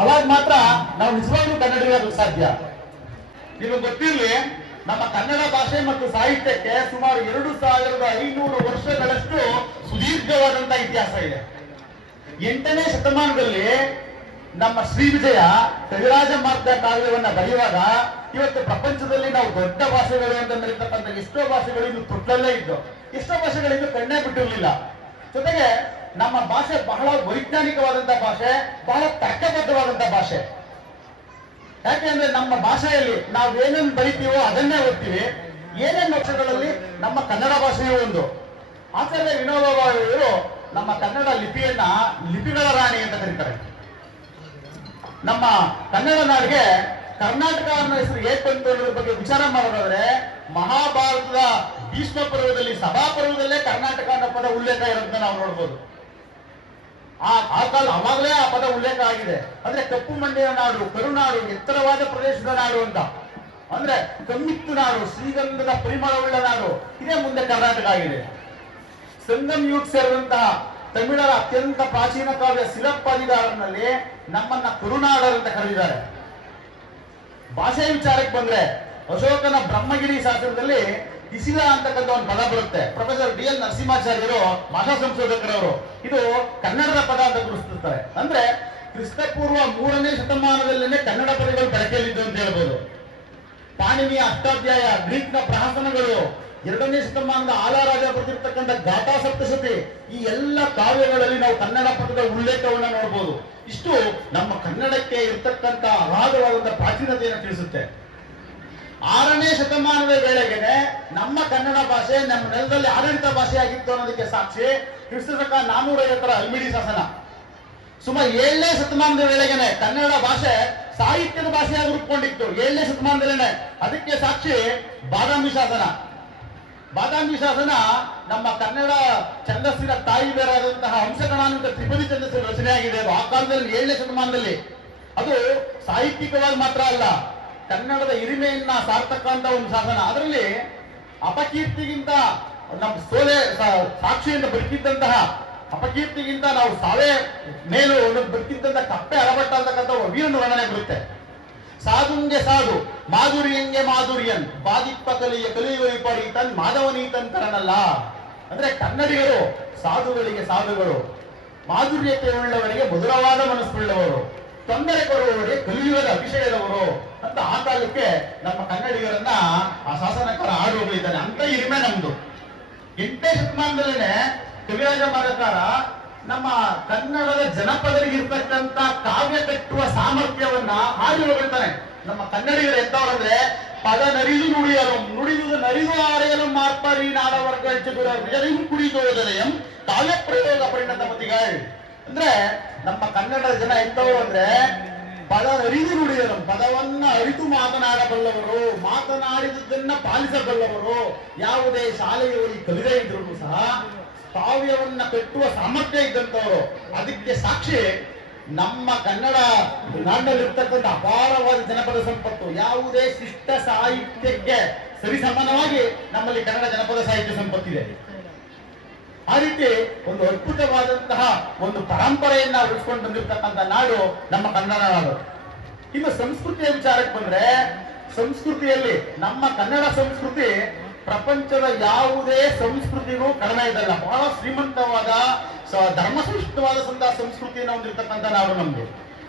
ಅವಾಗ ಮಾತ್ರ ನಾವು ನಿಜವಾಗ್ಲೂ ಕನ್ನಡಿಗರಾಗಲು ಸಾಧ್ಯ. ನಿಮಗೆ ಗೊತ್ತಿರಲಿ, ನಮ್ಮ ಕನ್ನಡ ಭಾಷೆ ಮತ್ತು ಸಾಹಿತ್ಯಕ್ಕೆ ಸುಮಾರು 2500 ವರ್ಷಗಳಷ್ಟು ಸುದೀರ್ಘವಾದಂತ ಇತಿಹಾಸ ಇದೆ. 8ನೇ ಶತಮಾನದಲ್ಲಿ ನಮ್ಮ ಶ್ರೀ ವಿಜಯ ಕವಿರಾಜ ಮಾರ್ಗ ಕಾವ್ಯವನ್ನ ಬರೆಯುವಾಗ ಇವತ್ತು ಪ್ರಪಂಚದಲ್ಲಿ ನಾವು ದೊಡ್ಡ ಭಾಷೆಗಳು ಅಂತ ಕರೀತಕ್ಕಂಥ ಎಷ್ಟೋ ಭಾಷೆಗಳು ಇನ್ನು ತೊಟ್ಟಲ್ಲೇ ಇದ್ದು, ಎಷ್ಟೋ ಭಾಷೆಗಳಿಂದ ಕಣ್ಣೇ ಬಿಟ್ಟಿರಲಿಲ್ಲ. ಜೊತೆಗೆ ನಮ್ಮ ಭಾಷೆ ಬಹಳ ವೈಜ್ಞಾನಿಕವಾದಂತ ಭಾಷೆ, ಬಹಳ ತರ್ಕಬದ್ಧವಾದಂತ ಭಾಷೆ. ಯಾಕೆಂದ್ರೆ ನಮ್ಮ ಭಾಷೆಯಲ್ಲಿ ನಾವು ಏನೇನು ಬರೀತೀವೋ ಅದನ್ನೇ ಓದ್ತೀವಿ. ಏನೇನು ಅಕ್ಷರಗಳಲ್ಲಿ ನಮ್ಮ ಕನ್ನಡ ಭಾಷೆಯೂ ಒಂದು. ಆಚಾರ್ಯ ವಿನೋಬಾ ಭಾವೆಯವರು ನಮ್ಮ ಕನ್ನಡ ಲಿಪಿಯನ್ನ ಲಿಪಿಗಳ ರಾಣಿ ಅಂತ ಕರೀತಾರೆ. ನಮ್ಮ ಕನ್ನಡ ನಾಡಿಗೆ ಕರ್ನಾಟಕ ಅನ್ನೋ ಹೆಸರು ಹೇಗೆ ಬಂತು ಅನ್ನೋದ್ರ ಬಗ್ಗೆ ವಿಚಾರ ಮಾಡೋದಾದ್ರೆ, ಮಹಾಭಾರತದ ಭೀಷ್ಮ ಪರ್ವದಲ್ಲಿ, ಸಭಾ ಪರ್ವದಲ್ಲೇ ಕರ್ನಾಟಕ ಅನ್ನೋ ಪದ ಉಲ್ಲೇಖ ಇರೋದನ್ನ ನಾವು ನೋಡ್ಬೋದು. ಅವಾಗಲೇ ಆ ಪದ ಉಲ್ಲೇಖ ಆಗಿದೆ. ಅಂದ್ರೆ ಕಪ್ಪು ಮಂಡಿಯ ನಾಡು, ಕರುನಾಡು, ಎತ್ತರವಾದ ಪ್ರದೇಶದ ನಾಡು ಅಂತ. ಅಂದ್ರೆ ಕಮ್ಮಿತ್ತು ನಾಡು, ಶ್ರೀಗಂಧದ ಪರಿಮಳವುಳ್ಳ ನಾಡು, ಇದೇ ಮುಂದೆ ಕರ್ನಾಟಕ ಆಗಿದೆ. ಸಂಗಮ್ ಯುಗ್ ಸೇರಿದಂತಹ ತಮಿಳರ ಅತ್ಯಂತ ಪ್ರಾಚೀನ ಕಾವ್ಯ ಸಿಲಪ್ಪಾದಿಗಾರನಲ್ಲಿ ನಮ್ಮನ್ನ ಕರುನಾಡರು ಅಂತ ಕರೆದಿದ್ದಾರೆ. ಭಾಷೆ ವಿಚಾರಕ್ಕೆ ಬಂದ್ರೆ ಅಶೋಕನ ಬ್ರಹ್ಮಗಿರಿ ಶಾಸ್ತ್ರದಲ್ಲಿ ಇಸಿಲ ಅಂತಕ್ಕಂಥ ಒಂದು ಪದ ಬರುತ್ತೆ. ಪ್ರೊಫೆಸರ್ ಡಿ.ಎಲ್. ನರಸಿಂಹಾಚಾರ್ಯರು, ಭಾಷಾ ಸಂಶೋಧಕರವರು ಇದು ಕನ್ನಡದ ಪದ ಅಂತ ಗುರುತಿಸ್ತಾರೆ. ಅಂದ್ರೆ ಕ್ರಿಸ್ತಪೂರ್ವ 3ನೇ ಶತಮಾನದಲ್ಲೇನೆ ಕನ್ನಡ ಪದಗಳು ಬಳಕೆಯಲ್ಲಿದ್ದು ಅಂತ ಹೇಳ್ಬೋದು. ಪಾಣಿನಿಯ ಅಷ್ಟಾಧ್ಯಾಯ, ಗ್ರೀಕ್ನ ಪ್ರಹಸನಗಳು, 2ನೇ ಶತಮಾನದ ಆಲರಾಜ ಬರೆದಿರ್ತಕ್ಕಂಥ ಗಾಥಾ ಸಪ್ತಶತಿ, ಈ ಎಲ್ಲ ಕಾವ್ಯಗಳಲ್ಲಿ ನಾವು ಕನ್ನಡ ಪದದ ಉಲ್ಲೇಖವನ್ನ ನೋಡಬಹುದು. ಇಷ್ಟು ನಮ್ಮ ಕನ್ನಡಕ್ಕೆ ಇರ್ತಕ್ಕಂಥ ಅಗಾಧವಾದಂತಹ ಪ್ರಾಚೀನತೆಯನ್ನು ತಿಳಿಸುತ್ತೆ. 6ನೇ ಶತಮಾನದ ವೇಳೆಗೆ ನಮ್ಮ ಕನ್ನಡ ಭಾಷೆ ನಮ್ಮ ನೆಲದಲ್ಲಿ ಆಡಳಿತ ಭಾಷೆ ಆಗಿತ್ತು ಅನ್ನೋದಕ್ಕೆ ಸಾಕ್ಷಿ ಕ್ರಿಸ್ತಶಕ 450ರ ಅಲ್ಮಿಡಿ ಶಾಸನ. ಸುಮಾರು 7ನೇ ಶತಮಾನದ ವೇಳೆಗೆ ಕನ್ನಡ ಭಾಷೆ ಸಾಹಿತ್ಯದ ಭಾಷೆಯಾಗಿ ರೂಪುಗೊಂಡಿತ್ತು. 7ನೇ ಶತಮಾನದಲ್ಲೇನೆ. ಅದಕ್ಕೆ ಸಾಕ್ಷಿ ಬಾದಾಮಿ ಶಾಸನ. ಬಾದಾಮಿ ಶಾಸನ ನಮ್ಮ ಕನ್ನಡ ಛಂದಸ್ಸಿನ ತಾಯಿ ಬೇರಾದಂತಹ ಹಂಸಗಣಾನ್ವಿತ ತ್ರಿಪದಿ ಛಂದಸ್ಸಿನ ರಚನೆಯಾಗಿದೆ. ಆ ಕಾಲದಲ್ಲಿ 7ನೇ ಶತಮಾನದಲ್ಲಿ. ಅದು ಸಾಹಿತ್ಯಿಕವಾಗಿ ಮಾತ್ರ ಅಲ್ಲ, ಕನ್ನಡದ ಹಿರಿಮೆಯನ್ನ ಸಾರ್ತಕ್ಕ ಅಂತ ಒಂದು ಶಾಸನ. ಅದರಲ್ಲಿ ಅಪಕೀರ್ತಿಗಿಂತ ನಮ್ಮ ಸೋಲೆ ಸಾಕ್ಷಿಯಿಂದ ಬದುಕಿದ್ದಂತಹ, ಅಪಕೀರ್ತಿಗಿಂತ ನಾವು ಸಾವೇ ಮೇಲು ಬದುಕಿದ್ದಂತಹ ಕಪ್ಪೆ ಅರಬಟ್ಟ ಅಂತಕ್ಕಂಥ ವೀರನ ವರ್ಣನೆ ಬರುತ್ತೆ. ಸಾಧುಂಗೆ ಸಾಧು, ಮಾಧುರ್ಯಂಗೆ ಮಾಧುರ್ಯನ್, ಬಾದಿಪ್ಪ ಕಲಿಯುವ ವಿಪರೀತನ್, ಮಾಧವನೀತನ್ ತರನಲ್ಲ. ಅಂದ್ರೆ ಕನ್ನಡಿಗರು ಸಾಧುಗಳಿಗೆ ಸಾಧುಗಳು, ಮಾಧುರ್ಯತೆ ಉಳ್ಳವರಿಗೆ ಮಧುರವಾದ ಮನಸ್ಸುಳ್ಳವರು, ತೊಂದರೆ ಕೊಡುವವರಿಗೆ ಕಲಿಯುಗದ ಅಭಿಷೇಕದವರು ಅಂತ ಆ ಕಾಲಕ್ಕೆ ನಮ್ಮ ಕನ್ನಡಿಗರನ್ನ ಆ ಶಾಸನಕಾರ ಆಡು ಹೋಗಿದ್ದಾನೆ. ಅಂತ ಹಿರಿಮೆ ನಮ್ದು. 8ನೇ ಶತಮಾನದಲ್ಲೇನೆ ಕವಿರಾಜ ಮಾರಕಾರ ನಮ್ಮ ಕನ್ನಡದ ಜನಪದರಿಗೆ ಇರ್ತಕ್ಕಂಥ ಕಾವ್ಯ ಕಟ್ಟುವ ಸಾಮರ್ಥ್ಯವನ್ನ ಹಾಡಿ ಹೋಗಿರ್ತಾನೆ. ನಮ್ಮ ಕನ್ನಡಿಗರು ಎಂತವ್ರಂದ್ರೆ ಪದ ನರಿದು ನುಡಿಯಲು, ನುಡಿಯುವುದು ನರಿದು ಆರೆಯಲು ಮಾರ್ಪರಿ ನಾಡವರ್ಗ ನಿಜರಿಗೂ ಕುಡಿದು ಹೋದನೆಯಂ ಕಾವ್ಯ ಪ್ರಯೋಗ ಪರಿಣತ ಮತಿಗಳು. ಅಂದ್ರೆ ನಮ್ಮ ಕನ್ನಡದ ಜನ ಎಂತವರು ಅಂದ್ರೆ ಪದ ಅರಿದು ನುಡಿಯಲು, ಪದವನ್ನ ಅರಿತು ಮಾತನಾಡಬಲ್ಲವರು, ಮಾತನಾಡಿದನ್ನ ಪಾಲಿಸಬಲ್ಲವರು. ಯಾವುದೇ ಶಾಲೆಗೆ ಹೋಗಿ ಕಲಿದೇ ಇದ್ರು ಸಹ ಕಾವ್ಯವನ್ನ ಕಟ್ಟುವ ಸಾಮರ್ಥ್ಯ ಇದ್ದಂತವರು. ಅದಕ್ಕೆ ಸಾಕ್ಷಿ ನಮ್ಮ ಕನ್ನಡ ನಾಡಿನಲ್ಲಿರ್ತಕ್ಕಂಥ ಅಪಾರವಾದ ಜನಪದ ಸಂಪತ್ತು. ಯಾವುದೇ ಶಿಷ್ಟ ಸಾಹಿತ್ಯಕ್ಕೆ ಸರಿಸಮಾನವಾಗಿ ನಮ್ಮಲ್ಲಿ ಕನ್ನಡ ಜನಪದ ಸಾಹಿತ್ಯ ಸಂಪತ್ತಿದೆ. ಆ ರೀತಿ ಒಂದು ಅದ್ಭುತವಾದಂತಹ ಒಂದು ಪರಂಪರೆಯನ್ನ ಉಳಿಸ್ಕೊಂಡು ಬಂದಿರತಕ್ಕಂಥ ನಾಡು ನಮ್ಮ ಕನ್ನಡ ನಾಡು. ಇನ್ನು ಸಂಸ್ಕೃತಿಯ ವಿಚಾರಕ್ಕೆ ಬಂದ್ರೆ, ಸಂಸ್ಕೃತಿಯಲ್ಲಿ ನಮ್ಮ ಕನ್ನಡ ಸಂಸ್ಕೃತಿ ಪ್ರಪಂಚದ ಯಾವುದೇ ಸಂಸ್ಕೃತಿಗೂ ಕಡಿಮೆ ಇದಲ್ಲ. ಬಹಳ ಶ್ರೀಮಂತವಾದ ಧರ್ಮಸಹಿಷ್ಣುವಾದ ಸಂಸ್ಕೃತಿಯನ್ನು ಹೊಂದಿರತಕ್ಕಂಥ ನಾಡು ನಮ್ದು.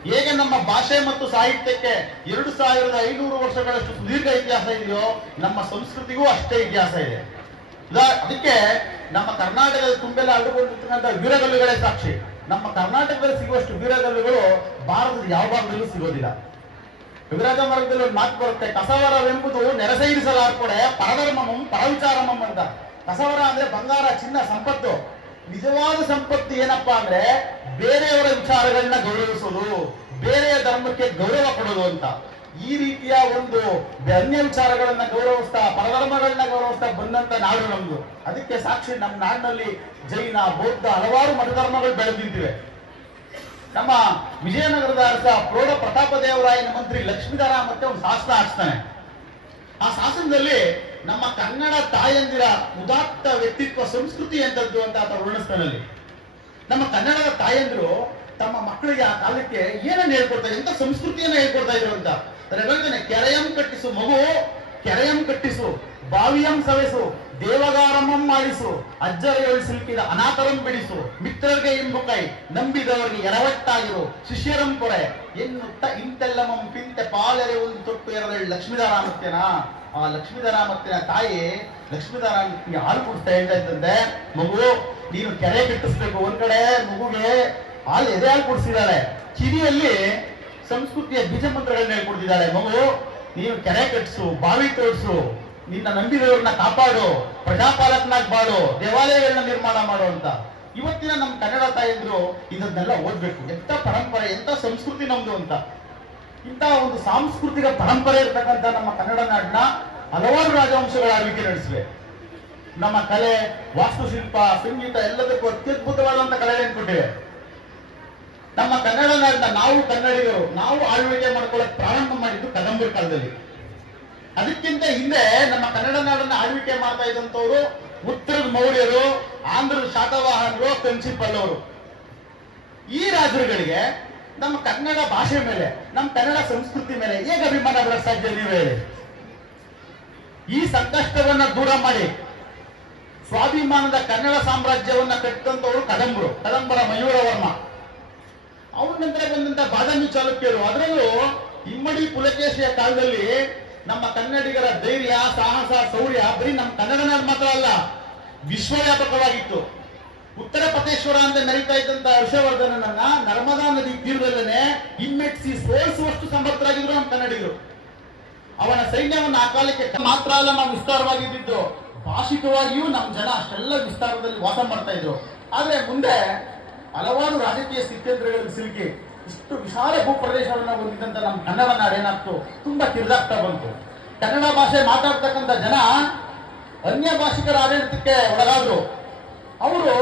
ಹೇಗೆ ನಮ್ಮ ಭಾಷೆ ಮತ್ತು ಸಾಹಿತ್ಯಕ್ಕೆ 2500 ವರ್ಷಗಳಷ್ಟು ಸುದೀರ್ಘ ಇತಿಹಾಸ ಇದೆಯೋ, ನಮ್ಮ ಸಂಸ್ಕೃತಿಗೂ ಅಷ್ಟೇ ಇತಿಹಾಸ ಇದೆ. ಅದಕ್ಕೆ ನಮ್ಮ ಕರ್ನಾಟಕದ ತುಂಬೆಲ್ಲ ಅಡ್ಡುಕೊಂಡಿರ್ತಕ್ಕಂಥ ವೀರಗಲ್ಲುಗಳೇ ಸಾಕ್ಷಿ. ನಮ್ಮ ಕರ್ನಾಟಕದಲ್ಲಿ ಸಿಗುವಷ್ಟು ವೀರಗಲ್ಲುಗಳು ಭಾರತದ ಯಾವ ಭಾಗದಲ್ಲೂ ಸಿಗೋದಿಲ್ಲ. ವಿರಾಜ ಮಾರ್ಗದಲ್ಲಿ ಒಂದು ಮಾತು ಬರುತ್ತೆ, ಕಸವರವೆಂಬುದು ನೆರಸೈರಿಸಲಾರ್ಪಡೆ ಪರಧರ್ಮಮಂ ಪರವಿಚಾರಮಂ ಅಂತ. ಕಸವರ ಅಂದ್ರೆ ಬಂಗಾರ, ಚಿನ್ನ, ಸಂಪತ್ತು. ನಿಜವಾದ ಸಂಪತ್ತು ಏನಪ್ಪಾ ಅಂದ್ರೆ ಬೇರೆಯವರ ವಿಚಾರಗಳನ್ನ ಗೌರವಿಸೋದು, ಬೇರೆಯ ಧರ್ಮಕ್ಕೆ ಗೌರವ ಕೊಡೋದು ಅಂತ. ಈ ರೀತಿಯ ಒಂದು ಅನ್ಯ ವಿಚಾರಗಳನ್ನ ಗೌರವಿಸ್ತಾ, ಪರಧರ್ಮಗಳನ್ನ ಗೌರವಿಸ್ತಾ ಬಂದಂತ ನಾಡು ನಮ್ದು. ಅದಕ್ಕೆ ಸಾಕ್ಷಿ ನಮ್ಮ ನಾಡಿನಲ್ಲಿ ಜೈನ, ಬೌದ್ಧ, ಹಲವಾರು ಮತಧರ್ಮಗಳು ಬೆಳೆದಿವೆ. ನಮ್ಮ ವಿಜಯನಗರದ ಅರಸ ಪ್ರೌಢ ಪ್ರತಾಪ ದೇವರಾಯನ ಮಂತ್ರಿ ಲಕ್ಷ್ಮೀಧರ ಮತ್ತೆ ಒಂದು ಶಾಸನ ಹಾಕ್ತಾನೆ. ಆ ಶಾಸನದಲ್ಲಿ ನಮ್ಮ ಕನ್ನಡ ತಾಯಂದಿರ ಉದಾತ್ತ ವ್ಯಕ್ತಿತ್ವ, ಸಂಸ್ಕೃತಿ ಎಂತದ್ದು ಅಂತ ಆತ ವರ್ಣಿಸ್ತಾನಲ್ಲಿ. ನಮ್ಮ ಕನ್ನಡದ ತಾಯಂದಿರು ತಮ್ಮ ಮಕ್ಕಳಿಗೆ ಆ ಕಾಲಕ್ಕೆ ಏನನ್ನ ಹೇಳ್ಕೊಡ್ತಾರೆ, ಎಂತ ಸಂಸ್ಕೃತಿಯನ್ನ ಹೇಳ್ಕೊಡ್ತಾ ಇದ್ರು ಅಂತ. ಹೇಳ್ತಾನೆ, ಕೆರೆಯಂ ಕಟ್ಟಿಸು ಮಗು, ಕೆರೆಯಂ ಕಟ್ಟಿಸು, ಬಾವಿಯಂ ಸವೆಸು, ದೇವಗಾರಮಂ ಮಾಡಿಸು, ಅಜ್ಜರೆಯೊಳು ಸಿಲುಕಿದ ಅನಾಥರಂ ಬಿಡಿಸು, ಮಿತ್ರರಿಗೆ ಇಂಬು ಕೈ, ನಂಬಿದವರಿಗೆ ಎರವಟ್ಟಾಗಿರು, ಶಿಷ್ಯರಂ ಕೊರೆ ಎನ್ನುತ್ತ ಇಂತೆಲ್ಲಮಂ ಪಿಂತೆ ಪಾಲರೆ ಒಂದು ತೊಟ್ಟು ಎರಡಲ್ಲಿ ಲಕ್ಷ್ಮೀಧರಾಮತ್ಯನ. ಆ ಲಕ್ಷ್ಮೀಧರಾಮತ್ಯನ ತಾಯಿ ಲಕ್ಷ್ಮೀಧರಾಮತ್ಯನಿಗೆ ಹಾಲು ಕುಡಿಸ್ತಾ ಹೇಳ್ತಾ ಇದ್ದಂತೆ, ಮಗು ನೀನು ಕೆರೆ ಕಟ್ಟಿಸ್ಬೇಕು. ಒಂದ್ ಕಡೆ ಮಗುಗೆ ಹಾಲು ಎದೆ ಹಾಲು ಕುಡಿಸಿದಾಳೆ, ಕಿವಿಯಲ್ಲಿ ಸಂಸ್ಕೃತಿಯ ಬೀಜ ಮಂತ್ರಗಳನ್ನ ಹೇಳ್ಕೊಡ್ತಿದ್ದಾಳೆ. ಮಗು ನೀನು ಕೆರೆ ಕಟ್ಟಿಸು, ಬಾವಿ ತೋರಿಸು, ನಿನ್ನ ನಂಬಿದವ್ರನ್ನ ಕಾಪಾಡು, ಪ್ರಜಾಪಾಲಕನಾಗಿ ಬಾಳು, ದೇವಾಲಯಗಳನ್ನ ನಿರ್ಮಾಣ ಮಾಡು ಅಂತ. ಇವತ್ತಿನ ನಮ್ಮ ಕನ್ನಡ ತಾಯಂದ್ರು ಇದನ್ನೆಲ್ಲ ಓದ್ಬೇಕು. ಎಂತ ಪರಂಪರೆ, ಎಂತ ಸಂಸ್ಕೃತಿ ನಮ್ದು ಅಂತ. ಇಂಥ ಒಂದು ಸಾಂಸ್ಕೃತಿಕ ಪರಂಪರೆ ಇರ್ತಕ್ಕಂಥ ನಮ್ಮ ಕನ್ನಡ ನಾಡಿನ ಹಲವಾರು ರಾಜವಂಶಗಳ ಆಳ್ವಿಕೆ ನಡೆಸಿವೆ. ನಮ್ಮ ಕಲೆ, ವಾಸ್ತುಶಿಲ್ಪ, ಸಂಗೀತ ಎಲ್ಲದಕ್ಕೂ ಅತ್ಯದ್ಭುತವಾದಂತ ಕಲೆಗಳನ್ನು ಕೊಟ್ಟಿವೆ. ನಮ್ಮ ಕನ್ನಡ ನಾಡಿನ ನಾವು ಕನ್ನಡಿಗರು, ನಾವು ಆಳ್ವಿಕೆ ಮಾಡ್ಕೊಳ್ಳೋಕೆ ಪ್ರಾರಂಭ ಮಾಡಿದ್ದು ಕದಂಬರ ಕಾಲದಲ್ಲಿ. ಅದಕ್ಕಿಂತ ಹಿಂದೆ ನಮ್ಮ ಕನ್ನಡ ನಾಡನ್ನ ಆಳ್ವಿಕೆ ಮಾಡ್ತಾ ಇದ್ದಂಥವ್ರು ಉತ್ತರದ ಮೌರ್ಯರು, ಆಂಧ್ರದ ಶಾತವಾಹನರು, ಕಂಚಿ ಪಲ್ಲವರು. ಈ ರಾಜರುಗಳಿಗೆ ನಮ್ಮ ಕನ್ನಡ ಭಾಷೆ ಮೇಲೆ, ನಮ್ಮ ಕನ್ನಡ ಸಂಸ್ಕೃತಿ ಮೇಲೆ ಹೇಗೆ ಅಭಿಮಾನ ಬರಕ್ ಸಾಧ್ಯ, ನೀವು ಹೇಳಿ. ಈ ಸಂಕಷ್ಟವನ್ನ ದೂರ ಮಾಡಿ ಸ್ವಾಭಿಮಾನದ ಕನ್ನಡ ಸಾಮ್ರಾಜ್ಯವನ್ನ ಕಟ್ಟಿದಂಥವ್ರು ಕದಂಬರು, ಕದಂಬರ ಮಯೂರವರ್ಮ. ಅವರ ನಂತರ ಬಂದಂತ ಬಾದಾಮಿ ಚಾಲುಕ್ಯರು. ಅದರಲ್ಲೂ ಇಮ್ಮಡಿ ಪುಲಕೇಶಿಯ ಕಾಲದಲ್ಲಿ ನಮ್ಮ ಕನ್ನಡಿಗರ ಧೈರ್ಯ, ಸಾಹಸ, ಶೌರ್ಯ ಬರೀ ನಮ್ಮ ಕನ್ನಡ ನಾಡು ಮಾತ್ರ ಅಲ್ಲ, ವಿಶ್ವವ್ಯಾಪಕವಾಗಿತ್ತು. ಉತ್ತರ ಪ್ರದೇಶ್ವರ ಅಂತ ಮೆರೀತಾ ಇದ್ದಂತ ಹರ್ಷವರ್ಧನನ್ನ ನರ್ಮದಾ ನದಿ ತೀರದಲ್ಲೇ ಹಿಮ್ಮೆಟ್ಟಿಸಿ ಸೋಲಿಸುವಷ್ಟು ಸಮರ್ಥರಾಗಿದ್ರು ನಮ್ಮ ಕನ್ನಡಿಗರು. ಅವನ ಸೈನ್ಯವನ್ನು ಆ ಕಾಲಕ್ಕೆ ಮಾತ್ರ ಅಲ್ಲ ನಾವು ವಿಸ್ತಾರವಾಗಿದ್ದು, ಭಾಷಿಕವಾಗಿಯೂ ನಮ್ಮ ಜನ ಅಷ್ಟೆಲ್ಲ ವಿಸ್ತಾರದಲ್ಲಿ ವಾಸ ಮಾಡ್ತಾ ಇದ್ರು. ಆದ್ರೆ ಮುಂದೆ ಹಲವಾರು ರಾಜಕೀಯ ಸ್ಥಿತ್ಯಂತರಗಳಿಗೆ ಸಿಲುಕಿ ಇಷ್ಟು ವಿಶಾಲ ಭೂಪ್ರದೇಶವನ್ನು ಹೊಂದಿದಂತ ನಮ್ಮ ಕನ್ನಡ ನಾಡು ಏನಾಗ್ತು, ತುಂಬಾ ಕಿರಿದಾಗ್ತಾ ಬಂತು. ಕನ್ನಡ ಭಾಷೆ ಮಾತಾಡ್ತಕ್ಕಂಥ ಜನ ಅನ್ಯ ಭಾಷಿಕರ ಆಡಳಿತಕ್ಕೆ ಒಳಗಾದ್ರು. ಅವರು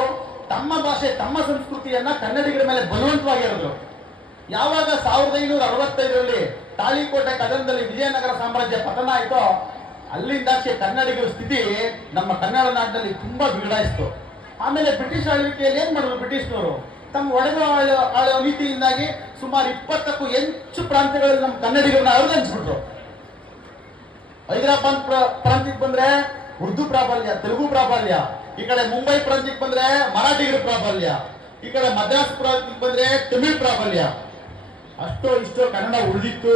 ತಮ್ಮ ಭಾಷೆ, ತಮ್ಮ ಸಂಸ್ಕೃತಿಯನ್ನ ಕನ್ನಡಿಗರ ಮೇಲೆ ಬಲವಂತವಾಗಿರೋದು. ಯಾವಾಗ 1565ರಲ್ಲಿ ತಾಳಿಕೋಟೆ ಕದನದಲ್ಲಿ ವಿಜಯನಗರ ಸಾಮ್ರಾಜ್ಯ ಪತನ ಆಯ್ತೋ, ಅಲ್ಲಿಂದಾಚೆ ಕನ್ನಡಿಗರ ಸ್ಥಿತಿ ನಮ್ಮ ಕನ್ನಡ ನಾಡಿನಲ್ಲಿ ತುಂಬಾ ಬಿಗಡಾಯಿಸ್ತು. ಆಮೇಲೆ ಬ್ರಿಟಿಷ್ ಆಳ್ವಿಕೆಯಲ್ಲಿ ಏನ್ ಮಾಡಿದ್ರು ಬ್ರಿಟಿಷ್ನವರು, ತಮ್ಮ ಒಡೆದು ಆಳುವ ನೀತಿಯಿಂದಾಗಿ ಸುಮಾರು 20ಕ್ಕೂ ಹೆಚ್ಚು ಪ್ರಾಂತ್ಯಗಳಲ್ಲಿ ನಮ್ಮ ಕನ್ನಡಿಗರನ್ನ ಹರಿದಂಚಿಬಿಟ್ರು. ಹೈದರಾಬಾದ್ ಪ್ರಾಂತ್ಯಕ್ಕೆ ಬಂದ್ರೆ ಉರ್ದು ಪ್ರಾಬಲ್ಯ, ತೆಲುಗು ಪ್ರಾಬಲ್ಯ. ಈ ಕಡೆ ಮುಂಬೈ ಪ್ರಾಂತ್ಯಕ್ಕೆ ಬಂದ್ರೆ ಮರಾಠಿಗರ ಪ್ರಾಬಲ್ಯ. ಈ ಕಡೆ ಮದ್ರಾಸ್ ಪ್ರಾಂತ್ಯಕ್ಕೆ ಬಂದ್ರೆ ತಮಿಳ್ ಪ್ರಾಬಲ್ಯ. ಅಷ್ಟೋ ಇಷ್ಟೋ ಕನ್ನಡ ಉಳಿದಿತ್ತು,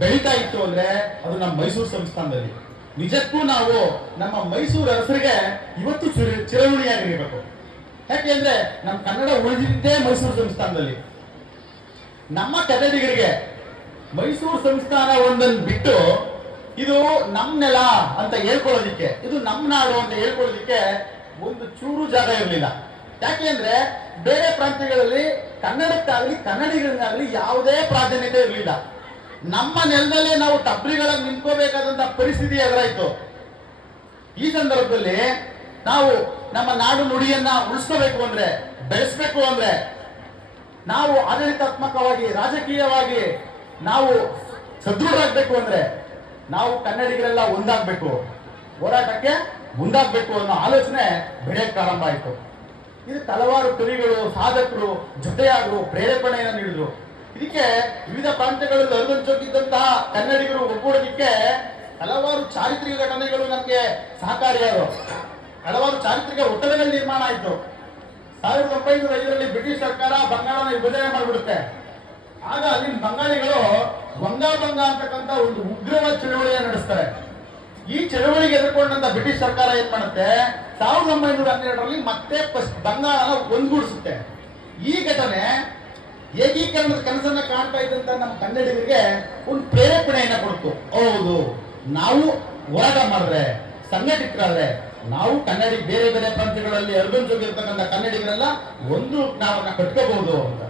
ಬೆಳೀತಾ ಇತ್ತು ಅಂದ್ರೆ ಅದು ನಮ್ಮ ಮೈಸೂರು ಸಂಸ್ಥಾನದಲ್ಲಿ. ನಿಜಕ್ಕೂ ನಾವು ನಮ್ಮ ಮೈಸೂರು ಹೆಸರಿಗೆ ಇವತ್ತು ಚಿರಋಣಿಯಾಗಿರ್ಬೇಕು. ಯಾಕೆಂದ್ರೆ ನಮ್ಮ ಕನ್ನಡ ಉಳಿದಿದ್ದೇ ಮೈಸೂರು ಸಂಸ್ಥಾನದಲ್ಲಿ. ನಮ್ಮ ಕನ್ನಡಿಗರಿಗೆ ಮೈಸೂರು ಸಂಸ್ಥಾನ ಒಂದನ್ನು ಬಿಟ್ಟು ಇದು ನಮ್ಮ ನೆಲ ಅಂತ ಹೇಳ್ಕೊಳ್ಳೋದಿಕ್ಕೆ, ಇದು ನಮ್ಮ ನಾಡು ಅಂತ ಹೇಳ್ಕೊಳ್ಳೋದಿಕ್ಕೆ ಒಂದು ಚೂರು ಜಾಗ ಇರಲಿಲ್ಲ. ಯಾಕೆಂದ್ರೆ ಬೇರೆ ಪ್ರಾಂತ್ಯಗಳಲ್ಲಿ ಕನ್ನಡಕ್ಕಾಗಲಿ ಕನ್ನಡಿಗರಿಗಾಗಲಿ ಯಾವುದೇ ಪ್ರಾಧಾನ್ಯತೆ ಇರಲಿಲ್ಲ. ನಮ್ಮ ನೆಲದಲ್ಲೇ ನಾವು ಟಬ್ರಿಗಳಾಗಿ ನಿಂತ್ಕೋಬೇಕಾದಂತ ಪರಿಸ್ಥಿತಿ ಎದುರಾಯ್ತು. ಈ ಸಂದರ್ಭದಲ್ಲಿ ನಾವು ನಮ್ಮ ನಾಡು ನುಡಿಯನ್ನ ಉಳಿಸ್ಕೋಬೇಕು ಅಂದ್ರೆ, ಬೆಳೆಸಬೇಕು ಅಂದ್ರೆ, ನಾವು ಆಡಳಿತಾತ್ಮಕವಾಗಿ, ರಾಜಕೀಯವಾಗಿ ನಾವು ಸದೃಢರಾಗಬೇಕು ಅಂದ್ರೆ ನಾವು ಕನ್ನಡಿಗರೆಲ್ಲ ಒಂದಾಗಬೇಕು, ಹೋರಾಟಕ್ಕೆ ಮುಂದಾಗಬೇಕು ಅನ್ನೋ ಆಲೋಚನೆ ಬೆಳೆಯಕ್ಕೆ ಪ್ರಾರಂಭ ಆಯಿತು. ಇದಕ್ಕೆ ಹಲವಾರು ಕವಿಗಳು, ಸಾಧಕರು ಜೊತೆಯಾದರು, ಪ್ರೇರೇಪಣೆಯನ್ನು ನೀಡಿದ್ರು. ಇದಕ್ಕೆ ವಿವಿಧ ಪ್ರಾಂತ್ಯಗಳಲ್ಲಿ ಹರಿದಂಚೋಗಿದ್ದಂತಹ ಕನ್ನಡಿಗರು ಒಗ್ಗೂಡೋದಕ್ಕೆ ಹಲವಾರು ಚಾರಿತ್ರಿಕ ಘಟನೆಗಳು ನಮಗೆ ಸಹಕಾರಿಯಾದವು. ಹಲವಾರು ಚಾರಿತ್ರಿಕ ಒತ್ತಡಗಳ ನಿರ್ಮಾಣ ಆಯಿತು. 1905ರಲ್ಲಿ ಬ್ರಿಟಿಷ್ ಸರ್ಕಾರ ಬಂಗಾಳನ ವಿಭಜನೆ ಮಾಡಿಬಿಡುತ್ತೆ. ಆಗ ಅಲ್ಲಿ ಬಂಗಾಳಿಗಳು ವಂಗಾಭಂಗ ಅಂತಕ್ಕಂಥ ಒಂದು ಉಗ್ರವಾದ ಚಳವಳಿಯನ್ನು ನಡೆಸ್ತಾರೆ. ಈ ಚಳವಳಿಗೆ ಎದುರ್ಕೊಂಡಂತ ಬ್ರಿಟಿಷ್ ಸರ್ಕಾರ ಏನ್ ಮಾಡುತ್ತೆ, 1912ರಲ್ಲಿ ಮತ್ತೆ ಬಂಗಾಳನ ಒಂದುಗೂಡಿಸುತ್ತೆ. ಈ ಘಟನೆ ಏಕೀಕರಣದ ಕನಸನ್ನ ಕಾಣ್ತಾ ಇದ್ದಂತ ನಮ್ಮ ಕನ್ನಡಿಗರಿಗೆ ಒಂದು ಪ್ರೇರೇಪಣೆಯನ್ನ ಕೊಡ್ತು. ಹೌದು, ನಾವು ಹೋರಾಟ ಮಾಡಿದ್ರೆ, ಸಂಘಟಿತರಾದ್ರೆ ನಾವು ಕನ್ನಡಿ ಬೇರೆ ಬೇರೆ ಪ್ರಾಂತ್ಯಗಳಲ್ಲಿ ಹರಿದಂಚೋಗಿರ್ತಕ್ಕಂಥ ಕನ್ನಡಿಗರೆಲ್ಲ ಒಂದು ನಾವನ್ನ ಕಟ್ಕೋಬಹುದು ಅಂತ.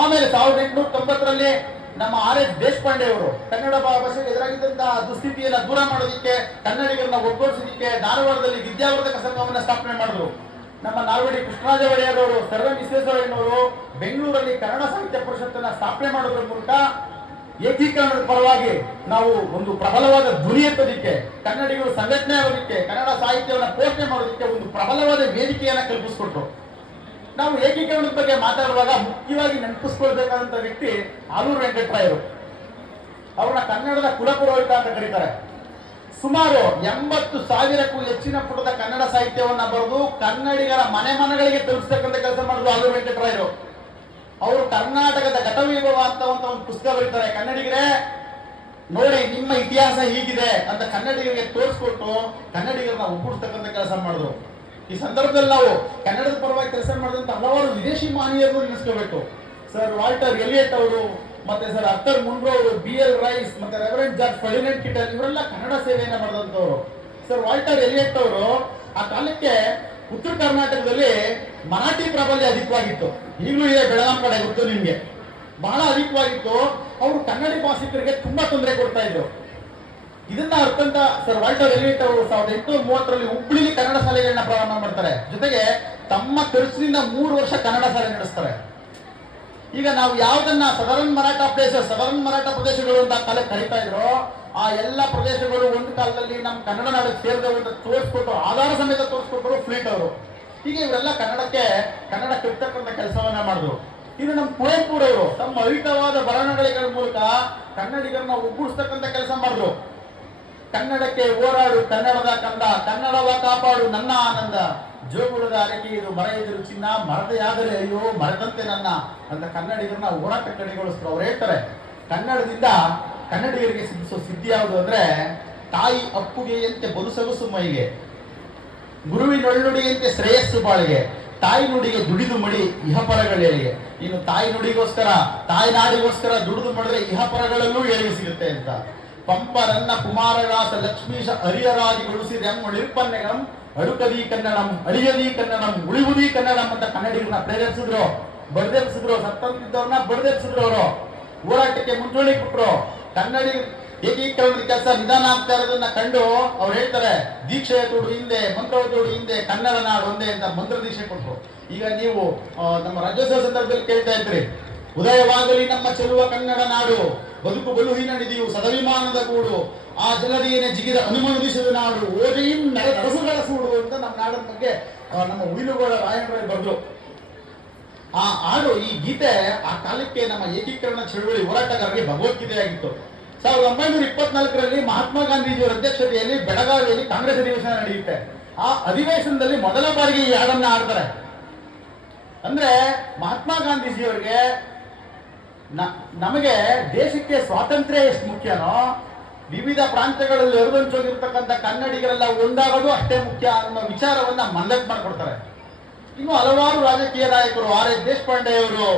ಆಮೇಲೆ 1890ರಲ್ಲಿ ನಮ್ಮ R.S. ದೇಶಪಾಂಡೆ ಅವರು ಕನ್ನಡ ಭಾಷೆಗೆ ಎದುರಾಗಿದ್ದಂತಹ ದುಸ್ಥಿತಿಯನ್ನ ದೂರ ಮಾಡೋದಕ್ಕೆ, ಕನ್ನಡಿಗರನ್ನ ಒಗ್ಗೂಡಿಸೋದಕ್ಕೆ ಧಾರವಾಡದಲ್ಲಿ ವಿದ್ಯಾವರ್ಧಕ ಸಂಘವನ್ನ ಸ್ಥಾಪನೆ ಮಾಡಿದ್ರು. ನಮ್ಮ ನಾಲ್ವಡಿ ಕೃಷ್ಣರಾಜ ಒಡೆಯರ್ ಅವರು, ಸರ್ ವಿಶ್ವೇಶ್ವರಯ್ಯನವರು ಬೆಂಗಳೂರಲ್ಲಿ ಕನ್ನಡ ಸಾಹಿತ್ಯ ಪರಿಷತ್ತನ್ನ ಸ್ಥಾಪನೆ ಮಾಡೋದ್ರ ಮೂಲಕ ಏಕೀಕರಣದ ಪರವಾಗಿ ನಾವು ಒಂದು ಪ್ರಬಲವಾದ ಧ್ವನಿ ಎತ್ತೋದಿಕ್ಕೆ, ಕನ್ನಡಿಗರು ಸಂಘಟನೆ ಆಗೋದಕ್ಕೆ, ಕನ್ನಡ ಸಾಹಿತ್ಯವನ್ನು ಪೋಷಣೆ ಮಾಡೋದಕ್ಕೆ ಒಂದು ಪ್ರಬಲವಾದ ವೇದಿಕೆಯನ್ನ ಕಲ್ಪಿಸಿಕೊಟ್ರು. ನಾವು ಏಕೀಕರಣದ ಬಗ್ಗೆ ಮಾತಾಡುವಾಗ ಮುಖ್ಯವಾಗಿ ನೆನಪಿಸ್ಕೊಳ್ಬೇಕಾದಂತ ವ್ಯಕ್ತಿ ಆಲೂರು ವೆಂಕಟರಾಯರು. ಅವ್ರನ್ನ ಕನ್ನಡದ ಕುಲಪುರೋಹಿತ ಅಂತ ಕರೀತಾರೆ. ಸುಮಾರು 80,000ಕ್ಕೂ ಹೆಚ್ಚಿನ ಪುಟದ ಕನ್ನಡ ಸಾಹಿತ್ಯವನ್ನ ಬರೆದು ಕನ್ನಡಿಗರ ಮನೆ ಮನೆಗಳಿಗೆ ತಲುಪಿಸ್ತಕ್ಕಂಥ ಕೆಲಸ ಮಾಡಿದ್ರು ಆಲೂರು ವೆಂಕಟರಾಯರು. ಅವರು ಕರ್ನಾಟಕದ ಘಟವೈಭವ ಅಂತ ಒಂದು ಪುಸ್ತಕ ಬರೀತಾರೆ. ಕನ್ನಡಿಗರೇ ನೋಡಿ, ನಿಮ್ಮ ಇತಿಹಾಸ ಹೀಗಿದೆ ಅಂತ ಕನ್ನಡಿಗರಿಗೆ ತೋರಿಸ್ಕೊಟ್ಟು ಕನ್ನಡಿಗರನ್ನ ಒಗ್ಗೂಡಿಸ್ತಕ್ಕಂಥ ಕೆಲಸ ಮಾಡಿದ್ರು. ಈ ಸಂದರ್ಭದಲ್ಲಿ ನಾವು ಕನ್ನಡದ ಪರವಾಗಿ ಕೆಲಸ ಮಾಡಿದಂತ ಹಲವಾರು ವಿದೇಶಿ ಮಾನೀಯರು ನೆನೆಸ್ಕೋಬೇಕು. ಸರ್ ವಾಲ್ಟರ್ ಎಲಿಯಟ್ ಅವರು, ಮತ್ತೆ ಸರ್ ಅರ್ಥರ್ ಮುನ್ರೋ ಅವರು, B.L. ರೈಸ್, ಮತ್ತೆ ರೆವರೆಂಡ್ ಜಾರ್ಜ್ ಫರ್ಡಿನೆಂಟ್ ಕಿಟಲ್, ಇವರೆಲ್ಲ ಕನ್ನಡ ಸೇವೆಯನ್ನು ಮಾಡಿದಂಥವ್ರು. ಸರ್ ವಾಲ್ಟರ್ ಎಲಿಯಟ್ ಅವರು ಆ ಕಾಲಕ್ಕೆ ಉತ್ತರ ಕರ್ನಾಟಕದಲ್ಲಿ ಮರಾಠಿ ಪ್ರಾಬಲ್ಯ ಅಧಿಕವಾಗಿತ್ತು. ಈಗಲೂ ಇದೆ, ಬೆಳಗಾಂ ಕಡೆ ಗೊತ್ತು ನಿಮ್ಗೆ, ಬಹಳ ಅಧಿಕವಾಗಿತ್ತು. ಅವರು ಕನ್ನಡಿ ಭಾಷಿಕರಿಗೆ ತುಂಬಾ ತೊಂದರೆ ಕೊಡ್ತಾ ಇದ್ರು. ಇದನ್ನ ಅರ್ಥಂತ ಸರ್ ವಾಲ್ಟರ್ ಎಲಿಯಟ್ ಅವರು 1830ರಲ್ಲಿ ಹುಬ್ಬಳ್ಳಿಲಿ ಕನ್ನಡ ಶಾಲೆಗಳನ್ನ ಪ್ರಾರಂಭ ಮಾಡ್ತಾರೆ. ಜೊತೆಗೆ ತಮ್ಮ ಖರ್ಚಿನಿಂದ 3 ವರ್ಷ ಕನ್ನಡ ಶಾಲೆ ನಡೆಸ್ತಾರೆ. ಈಗ ನಾವು ಯಾವ್ದನ್ನ ಸದರನ್ ಮರಾಠ ಪ್ರದೇಶಗಳು ಅಂತ ಕಾಲ ಕರೀತಾ ಇದ್ರು, ಆ ಎಲ್ಲ ಪ್ರದೇಶಗಳು ಒಂದು ಕಾಲದಲ್ಲಿ ನಮ್ಮ ಕನ್ನಡ ನಾಡಿಗೆ ಸೇರಿದವು ಅಂತ ತೋರಿಸ್ಕೊಟ್ಟು, ಆಧಾರ ಸಮೇತ ತೋರಿಸ್ಕೊಟ್ಟರು ಫ್ಲೀಟ್ ಅವರು. ಹೀಗೆ ಇವರೆಲ್ಲ ಕನ್ನಡ ಕಟ್ಟತಕ್ಕಂಥ ಕೆಲಸವನ್ನ ಮಾಡಿದ್ರು. ಇದು ನಮ್ಮ ಕುವೆಂಪುರವರು ತಮ್ಮ ಅವಿತವಾದ ಬರವಣಿಗೆಗಳ ಮೂಲಕ ಕನ್ನಡಿಗರನ್ನ ಒಗ್ಗೂಡಿಸ್ತಕ್ಕಂಥ ಕೆಲಸ ಮಾಡಿದ್ರು. ಕನ್ನಡಕ್ಕೆ ಹೋರಾಡು ಕನ್ನಡದ ಕಂದ, ಕನ್ನಡವ ಕಾಪಾಡು ನನ್ನ ಆನಂದ, ಜೋಗುಳದ ಅರಕೆ ಇದು ಮರೆಯದಿರು ಚಿನ್ನ, ಮರತೆಯಾದರೆ ಅಯ್ಯೋ ಮರೆತಂತೆ ನನ್ನ ಅಂತ ಕನ್ನಡಿಗರನ್ನ ಹೋರಾಟ ಕಡೆಗೊಳಿಸ್ತಾರೆ. ಅವ್ರು ಹೇಳ್ತಾರೆ, ಕನ್ನಡದಿಂದ ಕನ್ನಡಿಗರಿಗೆ ಸಿದ್ಧಿಸೋ ಸಿದ್ಧಿ ಯಾವುದು ಅಂದ್ರೆ, ತಾಯಿ ಅಪ್ಪುಗೆಯಂತೆ ಬದುಸೊಗಸು ಮೈಗೆ, ಗುರುವಿನೊಳ್ಳುಡಿಯಂತೆ ಶ್ರೇಯಸ್ಸು ಬಾಳಿಗೆ, ತಾಯಿ ನುಡಿಗೆ ದುಡಿದು ಮಡಿ ಇಹಪರಗಳೇಳಿಗೆ. ಇನ್ನು ತಾಯಿ ನುಡಿಗೋಸ್ಕರ, ತಾಯಿ ನಾಡಿಗೋಸ್ಕರ ದುಡಿದು ಮಾಡಿದ್ರೆ ಇಹಪರಗಳಲ್ಲೂ ಏಳಿಗೆ ಸಿಗುತ್ತೆ ಅಂತ. ಪಂಪರನ್ನ ಕುಮಾರರಾಸ ಲಕ್ಷ್ಮೀಶ ಹರಿಹರಾದಿಗೊಳಿಸಿದೆಂಬಳಿರ್ಪನ್ನೆಗಂ ಅಡುಕದಿ ಕನ್ನಡಂ ಅಳಿಯದಿ ಕನ್ನಡಂ ಉಳಿವುದಿ ಕನ್ನಡಂ ಅಂತ ಕನ್ನಡಿಗರನ್ನ ಪ್ರೇರೇಪಿಸಿದ್ರು, ಬಡ್ದೆಬ್ಸಿದ್ರು. ಸತ್ತಂತಿದ್ದವ್ರನ್ನ ಬಡ್ದೆಬ್ಸಿದ್ರು. ಅವರು ಹೋರಾಟಕ್ಕೆ ಮುಂಚೂಣಿ ಕೊಟ್ಟರು. ಕನ್ನಡಿ ಏಕೀಕರಣದ ಕೆಲಸ ನಿಧಾನ ಆಗ್ತಾ ಇರೋದನ್ನ ಕಂಡು ಅವ್ರು ಹೇಳ್ತಾರೆ, ದೀಕ್ಷೆಯ ತೋಡು ಹಿಂದೆ, ಮಂತ್ರದ ತೋಡು ಹಿಂದೆ, ಕನ್ನಡ ನಾಡು ಒಂದೇ ಅಂತ ಮಂತ್ರ ದೀಕ್ಷೆ ಕೊಟ್ಟರು. ಈಗ ನೀವು ನಮ್ಮ ರಾಜ್ಯೋತ್ಸವ ಸಂದರ್ಭದಲ್ಲಿ ಕೇಳ್ತಾ ಇದ್ರಿ, ಉದಯವಾಗಲಿ ನಮ್ಮ ಚೆಲುವ ಕನ್ನಡ ನಾಡು, ಬದುಕು ಬಲುಹಿನ ನಿಧಿಯು ಸದವಿಮಾನದ ಗೂಡು, ಆ ಜನರಿಯೇನೆ ಜಿಗಿದ ಅನುಮನುದಿಸಿದ ನಾಡು, ಓಜೆಯಿಂ ನರಸುಗಳ ಸೂಡು ಅಂತ ನಮ್ಮ ನಾಡಿನ ಬಗ್ಗೆ ನಮ್ಮ ಉಯಿಲುಗಳ ರಾಯಣರು ಬರೆದ್ರು. ಆ ಹಾಡು, ಈ ಗೀತೆ ಆ ಕಾಲಕ್ಕೆ ನಮ್ಮ ಏಕೀಕರಣ ಚಳುವಳಿ ಹೋರಾಟಗಾರರಿಗೆ ಭಗವದ್ಗೀತೆ ಆಗಿತ್ತು. 1924ರಲ್ಲಿ ಮಹಾತ್ಮ ಗಾಂಧೀಜಿಯವರ ಅಧ್ಯಕ್ಷತೆಯಲ್ಲಿ ಬೆಳಗಾವಿಯಲ್ಲಿ ಕಾಂಗ್ರೆಸ್ ಅಧಿವೇಶನ ನಡೆಯುತ್ತೆ. ಆ ಅಧಿವೇಶನದಲ್ಲಿ ಮೊದಲ ಬಾರಿಗೆ ಈ ಹಾಡನ್ನ ಆಡ್ತಾರೆ. ಅಂದ್ರೆ ಮಹಾತ್ಮ ಗಾಂಧೀಜಿಯವರಿಗೆ ನಮಗೆ ದೇಶಕ್ಕೆ ಸ್ವಾತಂತ್ರ್ಯ ಎಷ್ಟು ಮುಖ್ಯನೋ, ವಿವಿಧ ಪ್ರಾಂತ್ಯಗಳಲ್ಲಿ ಹರಿದಂಚೋಗಿರ್ತಕ್ಕಂಥ ಕನ್ನಡಿಗರೆಲ್ಲ ಒಂದಾಗೋದು ಅಷ್ಟೇ ಮುಖ್ಯ ಅನ್ನೋ ವಿಚಾರವನ್ನ ಮನದಟ್ಟು ಮಾಡಿಕೊಡ್ತಾರೆ. ಇನ್ನು ಹಲವಾರು ರಾಜಕೀಯ ನಾಯಕರು, R.S. ದೇಶಪಾಂಡೆ ಅವರು,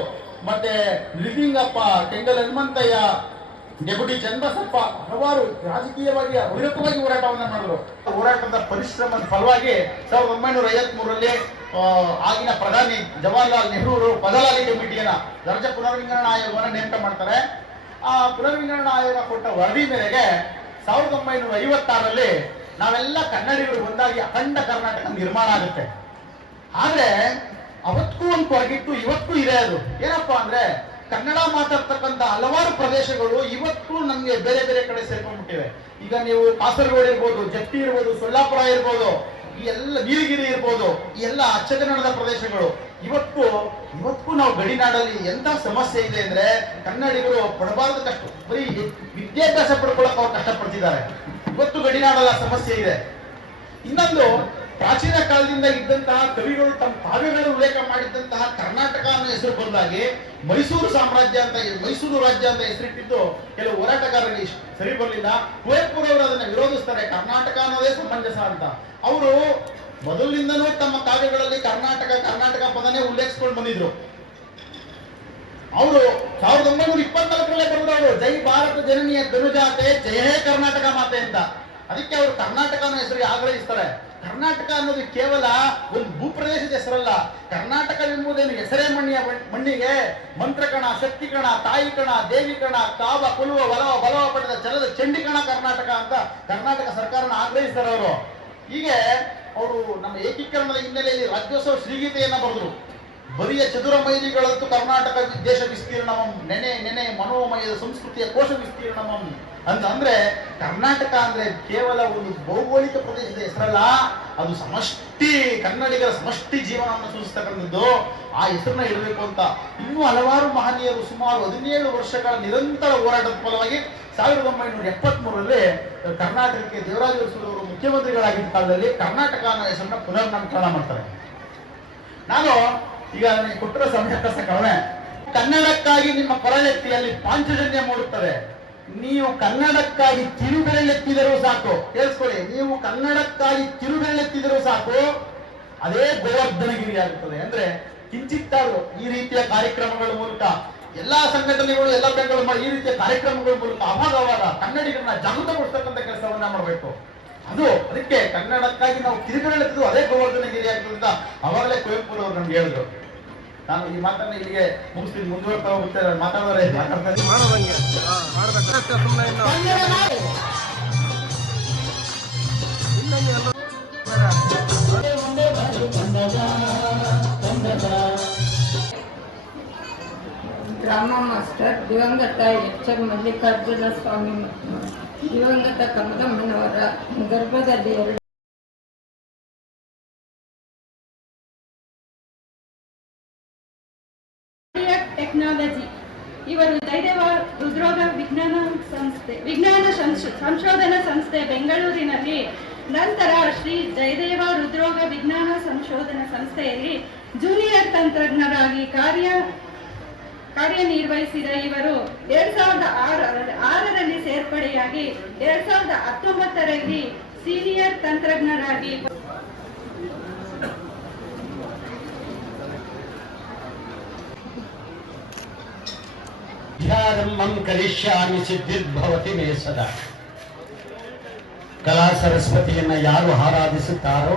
ಮತ್ತೆ ನಿಜಲಿಂಗಪ್ಪ, ಕೆಂಗಲ್ ಹನುಮಂತಯ್ಯ, ಡೆಪ್ಯೂಟಿ ಚನ್ನಬಸಪ್ಪ, ಹಲವಾರು ರಾಜಕೀಯವಾಗಿ ಅವಿರತವಾಗಿ ಹೋರಾಟವನ್ನ ಮಾಡಿದ್ರು. ಹೋರಾಟದ ಪರಿಶ್ರಮದ ಫಲವಾಗಿ 1953ರಲ್ಲಿ ಆಗಿನ ಪ್ರಧಾನಿ ಜವಾಹರ್ಲಾಲ್ ನೆಹರು ಅವರು ಪದಲಾಲಿ ಕಮಿಟಿಯನ್ನ, ರಾಜ್ಯ ಪುನರ್ವಿಂಗಡಣಾ ಆಯೋಗವನ್ನು ನೇಮಕ ಮಾಡ್ತಾರೆ. ಆ ಪುನರ್ವಿಂಗಡಣಾ ಆಯೋಗ ಕೊಟ್ಟ ವರದಿ ಮೇರೆಗೆ 1956ರಲ್ಲಿ ನಾವೆಲ್ಲ ಕನ್ನಡಿಗರು ಒಂದಾಗಿ ಅಖಂಡ ಕರ್ನಾಟಕ ನಿರ್ಮಾಣ ಆಗುತ್ತೆ. ಆದ್ರೆ ಅವತ್ತಿಗೂ ಒಂದು ಕೊರಗಿತ್ತು, ಇವತ್ತಿಗೂ ಇದೆ. ಅದು ಏನಪ್ಪಾ ಅಂದ್ರೆ, ಕನ್ನಡ ಮಾತಾಡ್ತಕ್ಕಂಥ ಹಲವಾರು ಪ್ರದೇಶಗಳು ಇವತ್ತು ನಮ್ಗೆ ಬೇರೆ ಬೇರೆ ಕಡೆ ಸೇರ್ಕೊಂಡ್ಬಿಟ್ಟಿವೆ. ಈಗ ನೀವು ಕಾಸರಗೋಡು ಇರ್ಬೋದು, ಜಟ್ಟಿ ಇರ್ಬೋದು, ಸೊಲ್ಲಾಪುರ ಇರ್ಬೋದು, ಈ ಎಲ್ಲ ನೀಲಗಿರಿ ಇರ್ಬೋದು, ಈ ಎಲ್ಲ ಅಚ್ಚಕನ್ನಡದ ಪ್ರದೇಶಗಳು ಇವತ್ತು ನಾವು ಗಡಿನಾಡಲ್ಲಿ ಎಂತ ಸಮಸ್ಯೆ ಇದೆ ಅಂದ್ರೆ ಕನ್ನಡಿಗರು ಪಡಬಾರದು ಕಷ್ಟ, ಬರೀ ವಿದ್ಯಾಭ್ಯಾಸ ಪಡ್ಕೊಳ್ಳೋಕೆ ಅವ್ರು ಕಷ್ಟಪಡ್ತಿದ್ದಾರೆ. ಇವತ್ತು ಗಡಿನಾಡಲ್ಲ ಸಮಸ್ಯೆ ಇದೆ. ಇನ್ನೊಂದು, ಪ್ರಾಚೀನ ಕಾಲದಿಂದ ಇದ್ದಂತಹ ಕವಿಗಳು ತಮ್ಮ ಕಾವ್ಯಗಳನ್ನು ಉಲ್ಲೇಖ ಮಾಡಿದ್ದಂತಹ ಕರ್ನಾಟಕ ಅನ್ನೋ ಹೆಸರು ಬದಲಾಗಿ ಮೈಸೂರು ಸಾಮ್ರಾಜ್ಯ ಅಂತ, ಮೈಸೂರು ರಾಜ್ಯ ಅಂತ ಹೆಸರಿಟ್ಟಿದ್ದು ಕೆಲವು ಹೋರಾಟಗಾರರಿಗೆ ಸರಿ ಬರಲಿಲ್ಲ. ಕುವೆಂಪುರವರು ಅದನ್ನ ವಿರೋಧಿಸ್ತಾರೆ, ಕರ್ನಾಟಕ ಅನ್ನೋದೇ ಸಮಂಜಸ ಅಂತ. ಅವರು ಮೊದಲಿನಿಂದನೂ ತಮ್ಮ ಕಾವ್ಯಗಳಲ್ಲಿ ಕರ್ನಾಟಕ ಪದನೇ ಉಲ್ಲೇಖಿಸ್ಕೊಂಡು ಬಂದಿದ್ರು. ಅವರು 1924 ಬರೆದವರು ಜೈ ಭಾರತ ಜನನಿಯ ಧನುಜಾತೆ ಜಯ ಹೇ ಕರ್ನಾಟಕ ಮಾತೆ ಅಂತ. ಅದಕ್ಕೆ ಅವರು ಕರ್ನಾಟಕ ಅನ್ನೋ ಹೆಸರಿಗೆ ಆಗ್ರಹಿಸ್ತಾರೆ. ಕರ್ನಾಟಕ ಅನ್ನೋದು ಕೇವಲ ಒಂದು ಭೂಪ್ರದೇಶದ ಹೆಸರಲ್ಲ. ಕರ್ನಾಟಕವೆಂಬುದೇನು ಹೆಸರೇ ಮಣ್ಣಿಗೆ ಮಂತ್ರಕಣ, ಶಕ್ತಿಕಣ, ತಾಯಿ ಕಣ, ದೇವಿ ಕಣ, ಕಾವ ಕುಲುವ ಒಲವ ಬಲವ ಪಡೆದ ಚಲದ ಚಂಡಿಕಣ ಕರ್ನಾಟಕ ಅಂತ ಕರ್ನಾಟಕ ಸರ್ಕಾರನ ಆಗ್ರಹಿಸ್ತಾರೆ ಅವರು. ಹೀಗೆ ಅವರು ನಮ್ಮ ಏಕೀಕರಣದ ಹಿನ್ನೆಲೆಯಲ್ಲಿ ರಾಜ್ಯೋತ್ಸವ ಶ್ರೀಗೀತೆಯನ್ನ ಬರೆದ್ರು. ಬರಿಯ ಚದುರ ಮೈಲಿಗಳಂತೂ ಕರ್ನಾಟಕ ದೇಶ ವಿಸ್ತೀರ್ಣಮಂ, ನೆನೆ ಮನೋಮಯದ ಸಂಸ್ಕೃತಿಯ ಕೋಶ ವಿಸ್ತೀರ್ಣಮಂ ಅಂದ್ರೆ ಕರ್ನಾಟಕ ಅಂದ್ರೆ ಕೇವಲ ಒಂದು ಭೌಗೋಳಿಕ ಪ್ರದೇಶದ ಹೆಸರಲ್ಲ, ಅದು ಸಮಷ್ಟಿ ಕನ್ನಡಿಗರ ಸಮಷ್ಟಿ ಜೀವನವನ್ನು ಸೂಚಿಸ್ತಕ್ಕಂಥದ್ದು. ಆ ಹೆಸರನ್ನ ಇಡಬೇಕು ಅಂತ ಇನ್ನೂ ಹಲವಾರು ಮಹನೀಯರು ಸುಮಾರು 17 ವರ್ಷಗಳ ನಿರಂತರ ಹೋರಾಟದ ಫಲವಾಗಿ 1973ರಲ್ಲಿ ಕರ್ನಾಟಕಕ್ಕೆ ದೇವರಾಜ ಅರಸು ಮುಖ್ಯಮಂತ್ರಿಗಳಾಗಿದ್ದ ಕಾಲದಲ್ಲಿ ಕರ್ನಾಟಕ ಅನ್ನೋ ಹೆಸರನ್ನ ಪುನರ್ನಾಮಕರಣ ಮಾಡ್ತಾರೆ. ನಾನು ಈಗ ನನಗೆ ಕೊಟ್ಟಿರೋ ಸಮಯಕ್ಕಸ ಕಡಿಮೆ. ಕನ್ನಡಕ್ಕಾಗಿ ನಿಮ್ಮ ಕೊರಳೆತ್ತಿಯಲ್ಲಿ ಪಾಂಚಜನ್ಯ ಮೂಡುತ್ತದೆ. ನೀವು ಕನ್ನಡಕ್ಕಾಗಿ ಕಿರುಬೆರಳೆತ್ತಿದರೂ ಸಾಕು, ಕೇಳಿಸ್ಕೊಳ್ಳಿ, ನೀವು ಕನ್ನಡಕ್ಕಾಗಿ ಕಿರುಬೆರಳೆತ್ತಿದರೂ ಸಾಕು, ಅದೇ ಗೋವರ್ಧನಗಿರಿ ಆಗುತ್ತದೆ. ಅಂದ್ರೆ ಕಿಂಚಿತ್ತಾದ್ರು ಈ ರೀತಿಯ ಕಾರ್ಯಕ್ರಮಗಳ ಮೂಲಕ ಎಲ್ಲಾ ಸಂಘಟನೆಗಳು ಎಲ್ಲ ಬೆಂಗಳು ಮಾಡಿ ಈ ರೀತಿಯ ಕಾರ್ಯಕ್ರಮಗಳ ಮೂಲಕ ಅವಾಗ ಕನ್ನಡಿಗರನ್ನ ಜಾಗೃತಗೊಳಿಸ್ತಕ್ಕಂಥ ಕೆಲಸವನ್ನ ಮಾಡಬೇಕು. ಅದಕ್ಕೆ ಕನ್ನಡಕ್ಕಾಗಿ ನಾವು ಕಿರುಬೆರಳೆತ್ತಿದ್ರು ಅದೇ ಗೋವರ್ಧನಗಿರಿ ಆಗ್ತದೆ ಅಂತ ಅವಾಗಲೇ ಕುವೆಂಪು ಅವರು ನಮ್ಗೆ ಹೇಳಿದ್ರು. ನಾನು ಈ ಮಾತನ್ನ ಇಲ್ಲಿಗೆ ಮುಗಿಸ್ತೀನಿ, ಮುಂದುವರ್ತಾ ಹೋಗ್ತೇನೆ. ಮಾತಾಡೋರೆ ಮಾತಾಡ್ತಾರೆ. ಡ್ರಾಮಾ ಮಾಸ್ಟರ್ ದಿವಂಗತ ಎಚ್.ಎಂ. ಮಲ್ಲಿಕಾರ್ಜುನ ಸ್ವಾಮಿ ಮತ್ತು ದಿವಂಗತ ಕಮಲಮ್ಮನವರ ಗರ್ಭದಲ್ಲಿ 2 ಟೆಕ್ನಾಲಜಿ. ಇವರು ಜಯದೇವ ಹೃದ್ರೋಗ ವಿಜ್ಞಾನ ಸಂಶೋಧನಾ ಸಂಸ್ಥೆ ಬೆಂಗಳೂರಿನಲ್ಲಿ, ನಂತರ ಶ್ರೀ ಜಯದೇವ ಹೃದ್ರೋಗ ವಿಜ್ಞಾನ ಸಂಶೋಧನಾ ಸಂಸ್ಥೆಯಲ್ಲಿ ಜೂನಿಯರ್ ತಂತ್ರಜ್ಞರಾಗಿ ಕಾರ್ಯನಿರ್ವಹಿಸಿದ ಇವರು 2006ರಲ್ಲಿ ಸೇರ್ಪಡೆಯಾಗಿ 2019ರಲ್ಲಿ ಸೀನಿಯರ್ ತಂತ್ರಜ್ಞರಾಗಿ ಧ್ಯಾನಂ ಕರಿಷ್ಯಾಮಿ ಸಿದ್ಧಿರ್ಭವತಿ ಮೇ ಸದಾ. ಕಲಾ ಸರಸ್ವತಿಯನ್ನ ಯಾರು ಆರಾಧಿಸುತ್ತಾರೋ,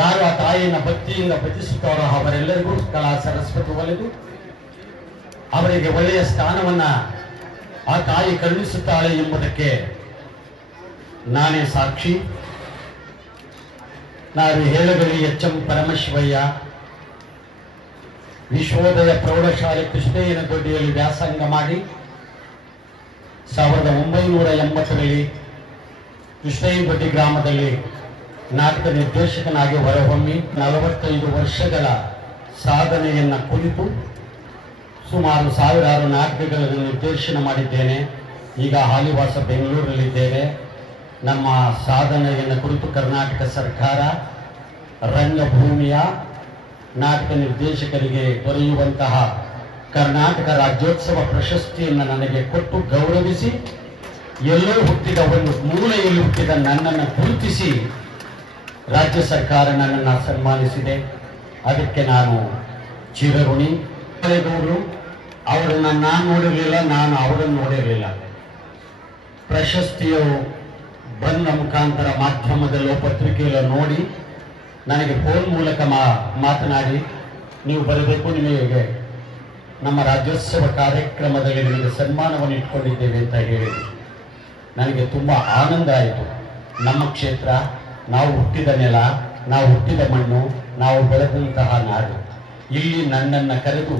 ಯಾರು ಆ ತಾಯಿಯನ್ನು ಭಕ್ತಿಯಿಂದ ಭಜಿಸುತ್ತಾರೋ ಅವರೆಲ್ಲರಿಗೂ ಕಲಾ ಸರಸ್ವತಿ ಒಲಿದು ಅವರಿಗೆ ಒಳ್ಳೆಯ ಸ್ಥಾನವನ್ನ ಆ ತಾಯಿ ಕರುಣಿಸುತ್ತಾಳೆ ಎಂಬುದಕ್ಕೆ ನಾನೇ ಸಾಕ್ಷಿ. ನಾನು ಹೇಳಗಲಿ ಎಚ್.ಎಂ. ಪರಮಶಿವಯ್ಯ ವಿಶ್ವೋದಯ ಪ್ರೌಢಶಾಲೆ ಕೃಷ್ಣಯ್ಯನ ದೊಡ್ಡಿಯಲ್ಲಿ ವ್ಯಾಸಂಗ ಮಾಡಿ 1980ರಲ್ಲಿ ಕೃಷ್ಣಯ್ಯನ ದೊಡ್ಡಿ ಗ್ರಾಮದಲ್ಲಿ ನಾಟಕ ನಿರ್ದೇಶಕನಾಗಿ ಹೊರಹೊಮ್ಮಿ 45 ವರ್ಷಗಳ ಸಾಧನೆಯನ್ನ ಕುರಿತು ಸುಮಾರು 1000 ನಾಟಕಗಳನ್ನು ನಿರ್ದೇಶನ ಮಾಡಿದ್ದೇನೆ. ಈಗ ಹಾಲಿವಾಸ ಬೆಂಗಳೂರಲ್ಲಿದ್ದೇನೆ. ನಮ್ಮ ಸಾಧನೆಯನ್ನು ಕುರಿತು ಕರ್ನಾಟಕ ಸರ್ಕಾರ ರಂಗಭೂಮಿಯ ನಾಟಕ ನಿರ್ದೇಶಕರಿಗೆ ದೊರೆಯುವಂತಹ ಕರ್ನಾಟಕ ರಾಜ್ಯೋತ್ಸವ ಪ್ರಶಸ್ತಿಯನ್ನು ನನಗೆ ಕೊಟ್ಟು ಗೌರವಿಸಿ, ಎಲ್ಲೋ ಹುಟ್ಟಿದ ಒಂದು ಮೂಲೆಯಲ್ಲಿ ಹುಟ್ಟಿದ ನನ್ನನ್ನು ಗುರುತಿಸಿ ರಾಜ್ಯ ಸರ್ಕಾರ ನನ್ನನ್ನು ಸನ್ಮಾನಿಸಿದೆ. ಅದಕ್ಕೆ ನಾನು ಚಿರಋಣಿ. ಅವರನ್ನು ನಾನು ನೋಡಿರಲಿಲ್ಲ, ನಾನು ಅವರನ್ನು ನೋಡಿರಲಿಲ್ಲ. ಪ್ರಶಸ್ತಿಯು ಬಂದ ಮುಖಾಂತರ ಮಾಧ್ಯಮದಲ್ಲೋ ಪತ್ರಿಕೆಯಲ್ಲೋ ನೋಡಿ ನನಗೆ ಫೋನ್ ಮೂಲಕ ಮಾತನಾಡಿ ನೀವು ಬರಬೇಕು, ನಿಮಗೆ ನಮ್ಮ ರಾಜ್ಯೋತ್ಸವ ಕಾರ್ಯಕ್ರಮದಲ್ಲಿ ನಿಮಗೆ ಸನ್ಮಾನವನ್ನು ಇಟ್ಕೊಂಡಿದ್ದೇವೆ ಅಂತ ಹೇಳಿದರು. ನನಗೆ ತುಂಬ ಆನಂದ ಆಯಿತು. ನಮ್ಮ ಕ್ಷೇತ್ರ, ನಾವು ಹುಟ್ಟಿದ ನೆಲ, ನಾವು ಹುಟ್ಟಿದ ಮಣ್ಣು, ನಾವು ಬೆಳೆದಂತಹ ನಾಡು, ಇಲ್ಲಿ ನನ್ನನ್ನು ಕರೆದು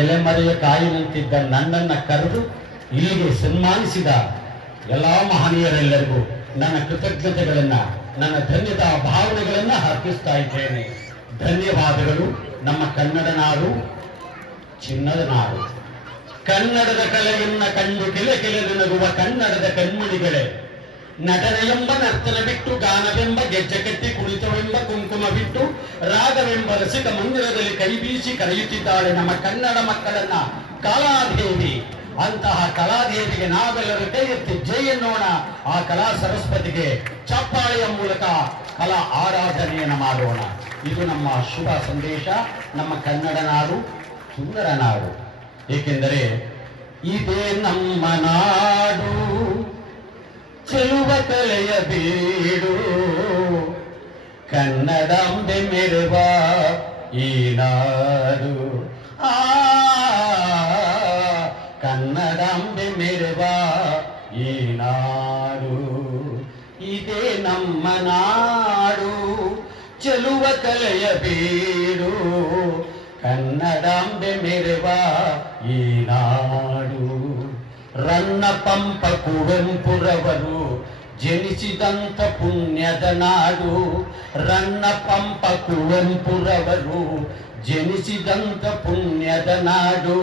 ಎಲೆಮರೆಯ ಕಾಯಿನಂತಿದ್ದ ನನ್ನನ್ನು ಕರೆದು ಇಲ್ಲಿಗೆ ಸನ್ಮಾನಿಸಿದ ಎಲ್ಲ ಮಹನೀಯರೆಲ್ಲರಿಗೂ ನನ್ನ ಕೃತಜ್ಞತೆಗಳನ್ನು ನನ್ನ ಧನ್ಯದ ಭಾವನೆಗಳನ್ನು ಅರ್ಪಿಸ್ತಾ ಇದ್ದೇನೆ. ಧನ್ಯವಾದಗಳು. ನಮ್ಮ ಕನ್ನಡ ನಾಡು ಚಿನ್ನದ ನಾಡು. ಕನ್ನಡದ ಕಲೆಯನ್ನ ಕಂಡು ಕೆಲೆ ನಗುವ ಕನ್ನಡದ ಕಣ್ಮಣಿಗಳೇ, ನಟನ ಎಂಬ ನರ್ತನ ಬಿಟ್ಟು, ಗಾನವೆಂಬ ಗೆಜ್ಜೆ ಕಟ್ಟಿ, ಕುಣಿತವೆಂಬ ಕುಂಕುಮ ಬಿಟ್ಟು, ರಾಗವೆಂಬ ರಸಿಕ ಮಂದಿರದಲ್ಲಿ ಕೈ ಬೀಸಿ ಕರೆಯುತ್ತಿದ್ದಾಳೆ ನಮ್ಮ ಕನ್ನಡ ಮಕ್ಕಳನ್ನ ಕಲಾದೇವಿ. ಅಂತಹ ಕಲಾದೇವಿಗೆ ನಾವೆಲ್ಲರೂ ಕೈ ಎತ್ತಿ ಜೈ ಎನ್ನೋಣ. ಆ ಕಲಾ ಸರಸ್ವತಿಗೆ ಚಪ್ಪಾಳೆಯ ಮೂಲಕ ಕಲಾ ಆರಾಧನೆಯನ್ನು ಮಾಡೋಣ. ಇದು ನಮ್ಮ ಶುಭ ಸಂದೇಶ. ನಮ್ಮ ಕನ್ನಡ ನಾಡು ಸುಂದರ ನಾಡು. ಏಕೆಂದರೆ ಇದೇ ನಮ್ಮ ನಾಡು, ಚೆಲುವ ಕಲೆಯ ಬೀಡು, ಕನ್ನಡಾಂಬೆ ಮೆರೆವ ಈ ನಾಡು. ಕನ್ನಡಾಂಬೆ ಮೆರೆವ ಈ ನಾಡು, ಇದೇ ನಮ್ಮ ನಾಡು, ಚೆಲುವ ಕಲೆಯ ಬೀಡು, ಕನ್ನಡಾಂಬೆ ಮೆರೆವ ಈ ನಾಡು. ರನ್ನ ಪಂಪ ಕುವೆಂಪುರವರು ಜನಿಸಿದಂತ ಪುಣ್ಯದ ನಾಡು. ರನ್ನ ಪಂಪ ಕುವೆಂಪುರವರು ಜನಿಸಿದಂತ ಪುಣ್ಯದ ನಾಡು.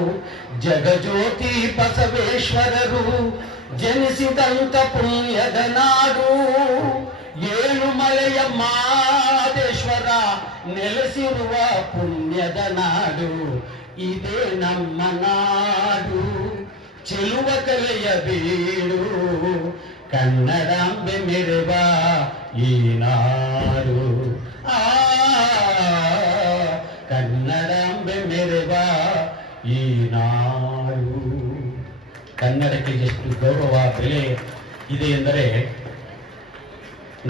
ಜಗಜ್ಯೋತಿ ಬಸವೇಶ್ವರರು ಜನಿಸಿದಂತ ಪುಣ್ಯದ ನಾಡು. ಏಳುಮಲೆಯ ಮಾದೇಶ್ವರ ನೆಲೆಸಿರುವ ಪುಣ್ಯದ ನಾಡು. ಇದೇ ನಮ್ಮ ನಾಡು, ಚೆಲುವ ಕಲೆಯ ಬೀಡು, ಕನ್ನಡಾಂಬೆ ಮೆರೆವ ಈ ನಾಡು. ಕನ್ನಡಾಂಬೆ ಮೆರೆವ ಈ ನಾಡು. ಕನ್ನಡಕ್ಕೆ ಎಷ್ಟು ಗೌರವ ಬೆಲೆ ಇದೆ ಎಂದರೆ,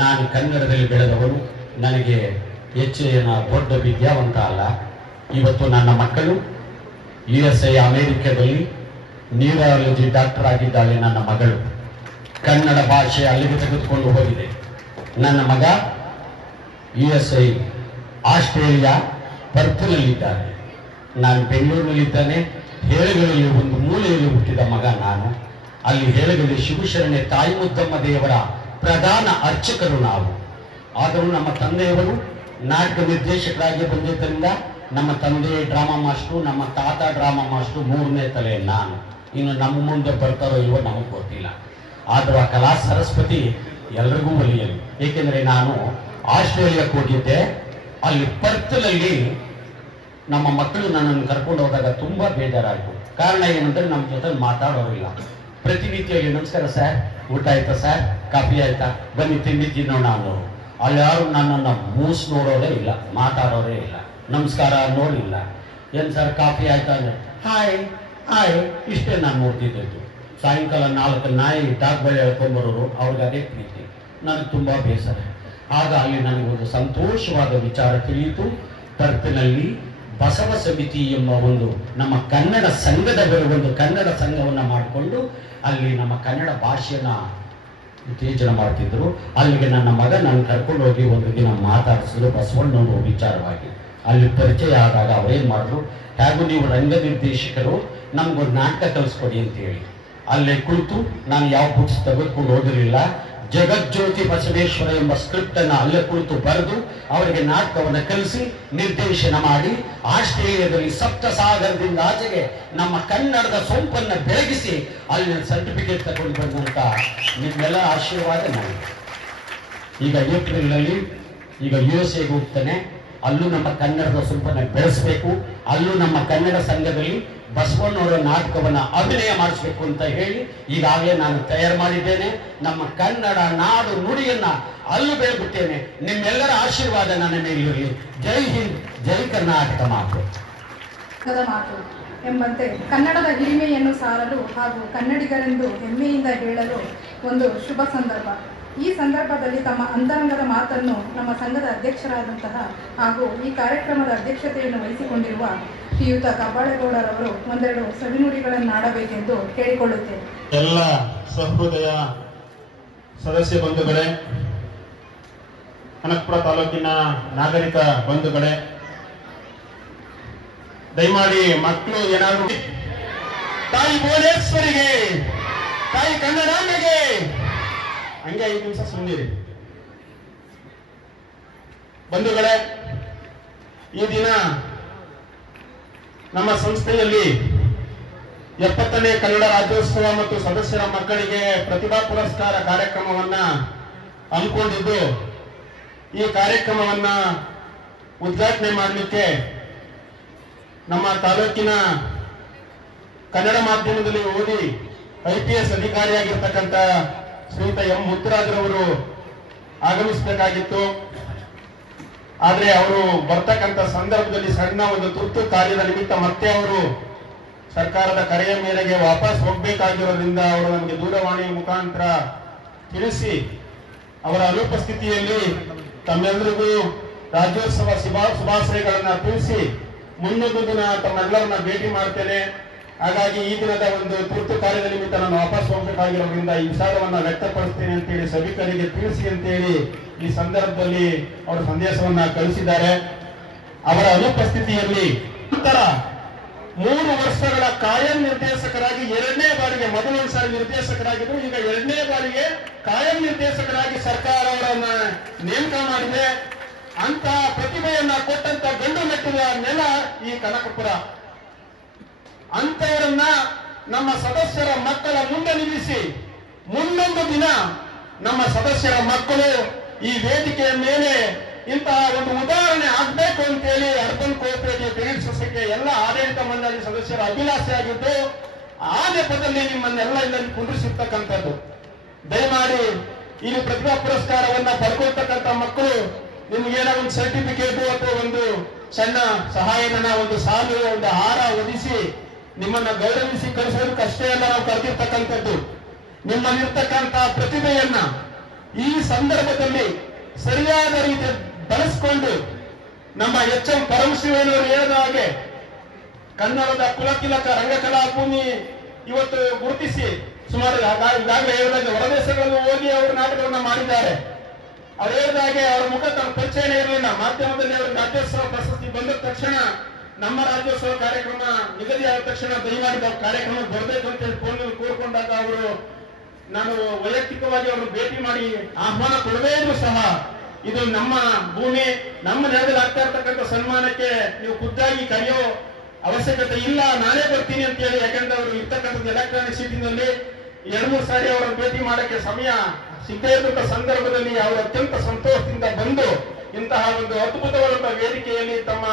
ನಾನು ಕನ್ನಡದಲ್ಲಿ ಬೆಳೆದವನು. ನನಗೆ ಹೆಚ್ಚಿನ ದೊಡ್ಡ ವಿದ್ಯಾವಂತ ಅಲ್ಲ. ಇವತ್ತು ನನ್ನ ಮಕ್ಕಳು USA ಅಮೆರಿಕದಲ್ಲಿ ನ್ಯೂರಾಲಜಿ ಡಾಕ್ಟರ್ ಆಗಿದ್ದಾಳೆ. ನನ್ನ ಮಗಳು ಕನ್ನಡ ಭಾಷೆ ಅಲ್ಲಿಗೆ ತೆಗೆದುಕೊಂಡು ಹೋಗಿದೆ. ನನ್ನ ಮಗ USA ಆಸ್ಟ್ರೇಲಿಯಾ ಪರ್ತ್ನಲ್ಲಿದ್ದಾನೆ. ನಾನು ಬೆಂಗಳೂರಿನಲ್ಲಿದ್ದಾನೆ. ಹೇಳಗಳಲ್ಲಿ ಒಂದು ಮೂಲೆಯಲ್ಲಿ ಹುಟ್ಟಿದ ಮಗ ನಾನು. ಅಲ್ಲಿ ಹೇಳಗಲ್ಲಿ ಶಿವಶರಣೆ ತಾಯಿ ಮುದ್ದಮ್ಮ ದೇವರ ಪ್ರಧಾನ ಅರ್ಚಕರು ನಾವು. ಆದರೂ ನಮ್ಮ ತಂದೆಯವರು ನಾಟಕ ನಿರ್ದೇಶಕರಾಗಿ ಬಂದಿದ್ದರಿಂದ ನಮ್ಮ ತಂದೆ ಡ್ರಾಮಾ ಮಾಸ್ಟ್ರು, ನಮ್ಮ ತಾತ ಡ್ರಾಮಾ ಮಾಸ್ಟ್ರು, ಮೂರನೇ ತಲೆ ನಾನು. ಇನ್ನು ನಮ್ಮ ಮುಂದೆ ಬರ್ತಾರೋ ಇಲ್ವೋ ನಮಗೆ ಗೊತ್ತಿಲ್ಲ. ಆದರೂ ಆ ಕಲಾ ಸರಸ್ವತಿ ಎಲ್ರಿಗೂ ಒಲಿಯಲಿ. ಏಕೆಂದರೆ ನಾನು ಆಸ್ಟ್ರೇಲಿಯಾಕ್ಕೆ ಹೋಗಿದ್ದೆ. ಅಲ್ಲಿ ಪರ್ತ್ನಲ್ಲಿ ನಮ್ಮ ಮಕ್ಕಳು ನನ್ನನ್ನು ಕರ್ಕೊಂಡು ಹೋದಾಗ ತುಂಬಾ ಬೇಜಾರಾಯಿತು. ಕಾರಣ ಏನಂದ್ರೆ ನಮ್ಮ ಜೊತೆ ಮಾತಾಡೋರಿಲ್ಲ. ಪ್ರತಿನಿತ್ಯವಾಗಿ ನಮಸ್ಕಾರ ಸರ್, ಊಟ ಆಯ್ತಾ ಸರ್, ಕಾಫಿ ಆಯ್ತಾ, ಬನ್ನಿ ತಿಂಡಿ ತಿನ್ನೋಣ ಅನ್ನೋರು. ಅಲ್ಲಿ ಯಾರು ನನ್ನನ್ನು ಮೂಸ್ ನೋಡೋರೇ ಇಲ್ಲ, ಮಾತಾಡೋರೇ ಇಲ್ಲ, ನಮಸ್ಕಾರ ನೋಡಿಲ್ಲ. ಏನ್ ಸರ್ ಕಾಫಿ ಆಯ್ತಾ ಅಂದ್ರೆ ಹಾಯ್ ಹಾಯ್ ಇಷ್ಟೇ ನಾನು ನೋಡ್ತಿದ್ದದ್ದು. ಸಾಯಂಕಾಲ 4 ನಾಯಿ ಡಾಕ್ ಬಳಿ ಹೇಳ್ಕೊಂಡ್ಬರೋರು, ಅವ್ರಿಗೆ ಅದೇ ಪ್ರೀತಿ. ನನಗೆ ತುಂಬಾ ಬೇಸರ. ಆಗ ಅಲ್ಲಿ ನನಗೊಂದು ಸಂತೋಷವಾದ ವಿಚಾರ ತಿಳಿಯಿತು. ಪರ್ತ್ನಲ್ಲಿ ಬಸವ ಸಮಿತಿ ಎಂಬ ಒಂದು ನಮ್ಮ ಕನ್ನಡ ಸಂಘದವರು ಒಂದು ಕನ್ನಡ ಸಂಘವನ್ನು ಮಾಡಿಕೊಂಡು ಅಲ್ಲಿ ನಮ್ಮ ಕನ್ನಡ ಭಾಷೆಯನ್ನ ಉತ್ತೇಜನ ಮಾಡ್ತಿದ್ರು. ಅಲ್ಲಿಗೆ ನನ್ನ ಮಗ ನಾನು ಕರ್ಕೊಂಡು ಹೋಗಿ ಒಂದು ದಿನ ಮಾತಾಡಿಸಿದ್ರು ಬಸವಣ್ಣನವರು ವಿಚಾರವಾಗಿ. ಅಲ್ಲಿ ಪರಿಚಯ ಆದಾಗ ಅವ್ರೇನ್ ಮಾಡಿದ್ರು, ಹೇಗೂ ನೀವು ರಂಗ ನಿರ್ದೇಶಕರು, ನಮ್ಗೊಂದು ನಾಟಕ ಕಲಿಸ್ಕೊಡಿ ಅಂತ ಹೇಳಿ ಅಲ್ಲೇ ಕುಳಿತು, ನಾನು ಯಾವ ಬುಕ್ಸ್ ತೆಗೆದುಕೊಂಡು ಓದಿರಲಿಲ್ಲ, ಜಗಜ್ಯೋತಿ ಬಸವೇಶ್ವರ ಎಂಬ ಸ್ಕ್ರಿಪ್ಟ್ ಅನ್ನು ಅಲ್ಲೇ ಕುಳಿತು ಬರೆದು ಅವರಿಗೆ ನಾಟಕವನ್ನು ಕಲಿಸಿ ನಿರ್ದೇಶನ ಮಾಡಿ ಆಸ್ಟ್ರೇಲಿಯಾದಲ್ಲಿ ಸಪ್ತಸಾಗರದಿಂದ ಆಚೆಗೆ ನಮ್ಮ ಕನ್ನಡದ ಸೊಂಪನ್ನು ಬೆಳಗಿಸಿ ಅಲ್ಲಿ ಸರ್ಟಿಫಿಕೇಟ್ ತಗೊಂಡು ಬಂದಂತ ನಿಮ್ಮೆಲ್ಲ ಆಶೀರ್ವಾದ ನನಗೆ. ಈಗ ಏಪ್ರಿಲ್ನಲ್ಲಿ ಈಗ USA ಹೋಗ್ತಾನೆ. ಅಲ್ಲೂ ನಮ್ಮ ಕನ್ನಡದ ಸೊಂಪನ್ನು ಬೆಳೆಸಬೇಕು. ಅಲ್ಲೂ ನಮ್ಮ ಕನ್ನಡ ಸಂಘದಲ್ಲಿ ಬಸವಣ್ಣವರ ನಾಟಕವನ್ನ ಅಭಿನಯ ಮಾಡಿಸ್ಬೇಕು ಅಂತ ಹೇಳಿ ಈಗಾಗಲೇ ನಾನು ತಯಾರು ಮಾಡಿದ್ದೇನೆ. ನಮ್ಮ ಕನ್ನಡ ನಾಡು ನುಡಿಯನ್ನ ಅಲ್ಲೂ ಬೆಳೆಬಿಟ್ಟೇನೆ. ನಿಮ್ಮೆಲ್ಲರ ಆಶೀರ್ವಾದ ನನ್ನ ಮೇಲಿರಲಿ. ಜೈ ಹಿಂದ್, ಜೈ ಕರ್ನಾಟಕ ಮಾತು ಎಂಬಂತೆ ಕನ್ನಡದ ಹಿರಿಮೆಯನ್ನು ಸಾರಲು ಹಾಗೂ ಕನ್ನಡಿಗರೆಂದು ಹೆಮ್ಮೆಯಿಂದ ಹೇಳಲು ಒಂದು ಶುಭ ಸಂದರ್ಭ. ಈ ಸಂದರ್ಭದಲ್ಲಿ ತಮ್ಮ ಅಂತರಂಗದ ಮಾತನ್ನು ನಮ್ಮ ಸಂಘದ ಅಧ್ಯಕ್ಷರಾದಂತಹ ಹಾಗೂ ಈ ಕಾರ್ಯಕ್ರಮದ ಅಧ್ಯಕ್ಷತೆಯನ್ನು ವಹಿಸಿಕೊಂಡಿರುವ ಶ್ರೀಯುತ ಕಬ್ಬಾಳೇಗೌಡರವರು ಒಂದೆರಡು ಸವಿನುಡಿಗಳನ್ನಾಡಬೇಕೆಂದು ಕೇಳಿಕೊಳ್ಳುತ್ತೇನೆ. ಎಲ್ಲ ಸಹೃದಯ ಸದಸ್ಯ ಬಂಧುಗಳೇ, ಕನಕಪುರ ತಾಲೂಕಿನ ನಾಗರಿಕ ಬಂಧುಗಳೇ, ದಯಮಾಡಿ ಮಕ್ಕಳು ಏನಾದ್ರು ತಾಯಿ ಭುವನೇಶ್ವರಿಗೆ, ತಾಯಿ ಕನ್ನಡಾಂಬೆಗೆ ಹಂಗೆ 5 ನಿಮಿಷ ಸುಮ್ಮನಿರಿ. ಬಂಧುಗಳೇ, ಈ ದಿನ ನಮ್ಮ ಸಂಸ್ಥೆಯಲ್ಲಿ 70ನೇ ಕನ್ನಡ ರಾಜ್ಯೋತ್ಸವ ಮತ್ತು ಸದಸ್ಯರ ಮಕ್ಕಳಿಗೆ ಪ್ರತಿಭಾ ಪುರಸ್ಕಾರ ಕಾರ್ಯಕ್ರಮವನ್ನ ಹಮ್ಮಿಕೊಂಡಿದ್ದು, ಈ ಕಾರ್ಯಕ್ರಮವನ್ನ ಉದ್ಘಾಟನೆ ಮಾಡಲಿಕ್ಕೆ ನಮ್ಮ ತಾಲೂಕಿನ ಕನ್ನಡ ಮಾಧ್ಯಮದಲ್ಲಿ ಓದಿ IPS ಅಧಿಕಾರಿಯಾಗಿರ್ತಕ್ಕಂಥ ಶ್ರೀಯುತ ಎಂ ಮುತ್ತುರಾಜರವರು ಆಗಮಿಸಬೇಕಾಗಿತ್ತು. ಆದ್ರೆ ಅವರು ಬರ್ತಕ್ಕಂಥ ಸಂದರ್ಭದಲ್ಲಿ ಸಣ್ಣ ಒಂದು ತುರ್ತು ಕಾರ್ಯದ ನಿಮಿತ್ತ ಮತ್ತೆ ಅವರು ಸರ್ಕಾರದ ಕರೆಯ ಮೇರೆಗೆ ವಾಪಸ್ ಹೋಗ್ಬೇಕಾಗಿರೋದ್ರಿಂದ ಅವರು ನಮಗೆ ದೂರವಾಣಿ ಮುಖಾಂತರ ತಿಳಿಸಿ ಅವರ ಅನುಪಸ್ಥಿತಿಯಲ್ಲಿ ತಮ್ಮೆಲ್ಲರಿಗೂ ರಾಜ್ಯೋತ್ಸವ ಶುಭಾಶಯಗಳನ್ನ ತಿಳಿಸಿ ಮುಂದೊಂದು ದಿನ ತಮ್ಮೆಲ್ಲರನ್ನ ಭೇಟಿ ಮಾಡ್ತೇನೆ. ಹಾಗಾಗಿ ಈ ದಿನದ ಒಂದು ತುರ್ತು ಕಾರ್ಯದ ನಿಮಿತ್ತ ನಾನು ವಾಪಸ್ ಹೋಗಬೇಕಾಗಿರೋದ್ರಿಂದ ಈ ವಿಚಾರವನ್ನ ವ್ಯಕ್ತಪಡಿಸ್ತೇನೆ ಅಂತೇಳಿ ಸಭಿಕರಿಗೆ ತಿಳಿಸಿ ಅಂತೇಳಿ ಈ ಸಂದರ್ಭದಲ್ಲಿ ಅವರು ಸಂದೇಶವನ್ನ ಕಳಿಸಿದ್ದಾರೆ. ಅವರ ಅನುಪಸ್ಥಿತಿಯಲ್ಲಿ ನಂತರ 3 ವರ್ಷಗಳ ಕಾಯಂ ನಿರ್ದೇಶಕರಾಗಿ 2ನೇ ಬಾರಿಗೆ, ಮೊದಲೊಂದು ಸಾರಿ ನಿರ್ದೇಶಕರಾಗಿದ್ದು ಈಗ 2ನೇ ಬಾರಿಗೆ ಕಾಯಂ ನಿರ್ದೇಶಕರಾಗಿ ಸರ್ಕಾರ ಅವರನ್ನ ನೇಮಕ ಮಾಡಿದೆ. ಅಂತ ಪ್ರತಿಭೆಯನ್ನ ಕೊಟ್ಟಂತ ಗಂಡು ಮೆಟ್ಟಿದ ನೆಲ ಈ ಕನಕಪುರ. ಅಂತವರನ್ನ ನಮ್ಮ ಸದಸ್ಯರ ಮಕ್ಕಳ ಮುಂದೆ ನಿಲ್ಲಿಸಿ ಮುಂದೊಂದು ದಿನ ನಮ್ಮ ಸದಸ್ಯರ ಮಕ್ಕಳು ಈ ವೇದಿಕೆಯ ಮೇಲೆ ಇಂತಹ ಒಂದು ಉದಾಹರಣೆ ಆಗ್ಬೇಕು ಅಂತೇಳಿ ಅರ್ಬನ್ ಕೋಆಪರೇಟಿವ್ ಕ್ರೆಡಿಟ್ ಸೊಸೈಟಿ ಎಲ್ಲ ಆಡಳಿತ ಮಂಡಳಿ ಸದಸ್ಯರ ಅಭಿಲಾಷೆ ಆಗಿದ್ದು, ಆ ನೆಪದಲ್ಲಿ ನಿಮ್ಮನ್ನೆಲ್ಲ ಇಲ್ಲಿ ಕುಂಡ್ರಿಸಿರ್ತಕ್ಕಂಥದ್ದು. ದಯಮಾಡಿ ಇಲ್ಲಿ ಪ್ರತಿಭಾ ಪುರಸ್ಕಾರವನ್ನ ಪಡ್ಕೊಳ್ತಕ್ಕಂಥ ಮಕ್ಕಳು ನಿಮ್ಗೇನೋ ಒಂದು ಸರ್ಟಿಫಿಕೇಟ್ ಅಥವಾ ಒಂದು ಸಣ್ಣ ಸಹಾಯಧನ, ಒಂದು ಸಾಲು, ಒಂದು ಹಾರ ಒದಿಸಿ ನಿಮ್ಮನ್ನ ಗೌರವಿಸಿ ಕಳಿಸೋದಕ್ಕಷ್ಟೇ ಅಲ್ಲ ನಾವು ಕರೆದಿರ್ತಕ್ಕಂಥದ್ದು. ನಿಮ್ಮಲ್ಲಿರ್ತಕ್ಕಂಥ ಪ್ರತಿಭೆಯನ್ನ ಈ ಸಂದರ್ಭದಲ್ಲಿ ಸರಿಯಾದ ರೀತಿ ಬಳಸಿಕೊಂಡು ನಮ್ಮ ಎಂ ಪರಮಶಿವನವರು ಹೇಳಿದ ಹಾಗೆ ಕನ್ನಡದ ಕುಲತಿಲಕ ರಂಗಕಲಾ ಭೂಮಿ ಇವತ್ತು ಗುರುತಿಸಿ ಸುಮಾರು ಈಗಾಗಲೇ ಹೇಳಿದಾಗ ಹೊರದೇಶಗಳಲ್ಲಿ ಹೋಗಿ ಅವರು ನಾಟಕವನ್ನ ಮಾಡಿದ್ದಾರೆ. ಅವ್ರು ಹೇಳಿದ ಹಾಗೆ ಅವರ ಮುಖ ತಮ್ಮ ಪರಿಚಯನೇ ಇರಲಿಲ್ಲ. ಮಾಧ್ಯಮದಲ್ಲಿ ಅವರು ರಾಜ್ಯೋತ್ಸವ ಪ್ರಶಸ್ತಿ ಬಂದ ತಕ್ಷಣ ನಮ್ಮ ರಾಜ್ಯೋತ್ಸವ ಕಾರ್ಯಕ್ರಮ ನಿಗದಿ ಆದ ತಕ್ಷಣ ದಯಮಾಡಿ ಕಾರ್ಯಕ್ರಮ ಬರಬೇಕು ಅಂತ ಹೇಳಿ ಫೋನ್ ಕೋರ್ಕೊಂಡಾಗ ಅವರು ನಾನು ವೈಯಕ್ತಿಕವಾಗಿ ಅವರು ಭೇಟಿ ಮಾಡಿ ಆಹ್ವಾನ ಕೊಡದೇ ಇದ್ರು ಸಹ ಇದು ನಮ್ಮ ಭೂಮಿ, ನಮ್ಮ ನೆಲದಲ್ಲಿ ಆಗ್ತಾ ಇರ್ತಕ್ಕಂಥ ಸನ್ಮಾನಕ್ಕೆ ನೀವು ಖುದ್ದಾಗಿ ಕರೆಯೋ ಅವಶ್ಯಕತೆ ಇಲ್ಲ, ನಾನೇ ಬರ್ತೀನಿ ಅಂತ ಹೇಳಿ. ಯಾಕಂದ್ರೆ ಅವರು ಇರ್ತಕ್ಕಂಥದ್ದು ಎಲೆಕ್ಟ್ರಾನಿಕ್ ಸಿಟಿನಲ್ಲಿ 2-3 ಸಾರಿ ಅವರ ಭೇಟಿ ಮಾಡಕ್ಕೆ ಸಮಯ ಸಿಗದೇ ಇದ್ದಂತ ಸಂದರ್ಭದಲ್ಲಿ ಅವರು ಅತ್ಯಂತ ಸಂತೋಷದಿಂದ ಬಂದು ಇಂತಹ ಒಂದು ಅದ್ಭುತವಾದ ವೇದಿಕೆಯಲ್ಲಿ ತಮ್ಮ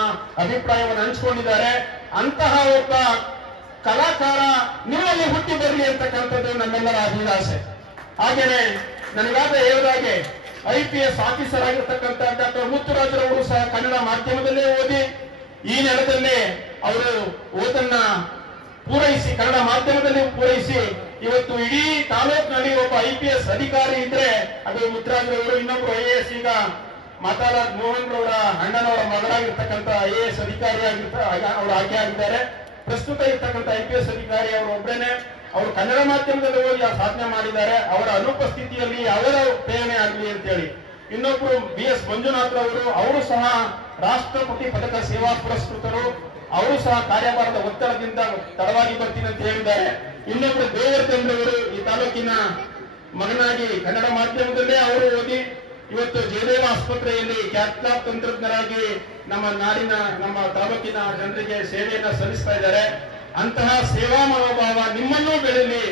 ಅಭಿಪ್ರಾಯವನ್ನು ಹಂಚಿಕೊಂಡಿದ್ದಾರೆ. ಅಂತಹ ಒಬ್ಬ ಕಲಾಕಾರ ನಿಮ್ಮಲ್ಲಿ ಹುಟ್ಟಿ ಬರಲಿ ಅಂತಕ್ಕಂಥದ್ದು ನಮ್ಮೆಲ್ಲರ ಅಭಿಲಾಷೆ. ಹಾಗೇನೆ ನನಗಾದ ಹೇಳಿದಾಗೆ IPS ಆಫೀಸರ್ ಆಗಿರ್ತಕ್ಕಂಥ ಡಾಕ್ಟರ್ ಮುತ್ತುರಾಜರವರು ಸಹ ಕನ್ನಡ ಮಾಧ್ಯಮದಲ್ಲೇ ಓದಿ ಈ ನೆಲದಲ್ಲೇ ಅವರು ಓದನ್ನ ಪೂರೈಸಿ ಕನ್ನಡ ಮಾಧ್ಯಮದಲ್ಲಿ ಪೂರೈಸಿ ಇವತ್ತು ಇಡೀ ತಾಲೂಕಿನಲ್ಲಿ ಒಬ್ಬ IPS ಅಧಿಕಾರಿ ಇದ್ರೆ ಅದು ಮುತ್ತುರಾಜರವರು. ಇನ್ನೊಬ್ರು IAS ಈಗ ಮಾತಾರಾಜ್ ಮೋಹನ್ ರವರ ಅಣ್ಣನವರ ಮಗನಾಗಿರ್ತಕ್ಕಂಥ IAS ಅಧಿಕಾರಿ ಅವರು ಆಯ್ಕೆ ಆಗಿದ್ದಾರೆ. ಪ್ರಸ್ತುತ ಇರ್ತಕ್ಕಂಥ IPS ಅಧಿಕಾರಿ ಅವರು ಒಬ್ಬರೇನೆ. ಅವರು ಕನ್ನಡ ಮಾಧ್ಯಮದಲ್ಲಿ ಹೋಗಿ ಸಾಧನೆ ಮಾಡಿದ್ದಾರೆ. ಅವರ ಅನುಪಸ್ಥಿತಿಯಲ್ಲಿ ಅವರ ಪ್ರೇರಣೆ ಆಗಲಿ ಅಂತೇಳಿ ಇನ್ನೊಬ್ರು BS ಮಂಜುನಾಥ್ ಅವರು ಸಹ ರಾಷ್ಟ್ರಪತಿ ಪದಕ ಸೇವಾ ಪುರಸ್ಕೃತರು. ಅವರು ಸಹ ಕಾರ್ಯಭಾರದ ಒತ್ತಡದಿಂದ ತಡವಾಗಿ ಬರ್ತೀನಿ ಅಂತ ಹೇಳಿದ್ದಾರೆ. ಇನ್ನೊಬ್ರು ದೇವರಚಂದ್ರವರು ಈ ತಾಲೂಕಿನ ಮಗನಾಗಿ ಕನ್ನಡ ಮಾಧ್ಯಮದಲ್ಲೇ ಅವರು ಓದಿ ಇವತ್ತು ಜಯದೇವ ಆಸ್ಪತ್ರೆಯಲ್ಲಿ ಕ್ಯಾಥ್ಲಾಬ್ ತಂತ್ರಜ್ಞರಾಗಿ ನಮ್ಮ ನಾಡಿನ ನಮ್ಮ ತಾಲೂಕಿನ ಜನರಿಗೆ ಸೇವೆಯನ್ನ ಸಲ್ಲಿಸ್ತಾ ಇದ್ದಾರೆ. ಅಂತಹ ಸೇವಾ ಮನೋಭಾವ ನಿಮ್ಮನ್ನೂ ಬೆಳೆಯಲಿ.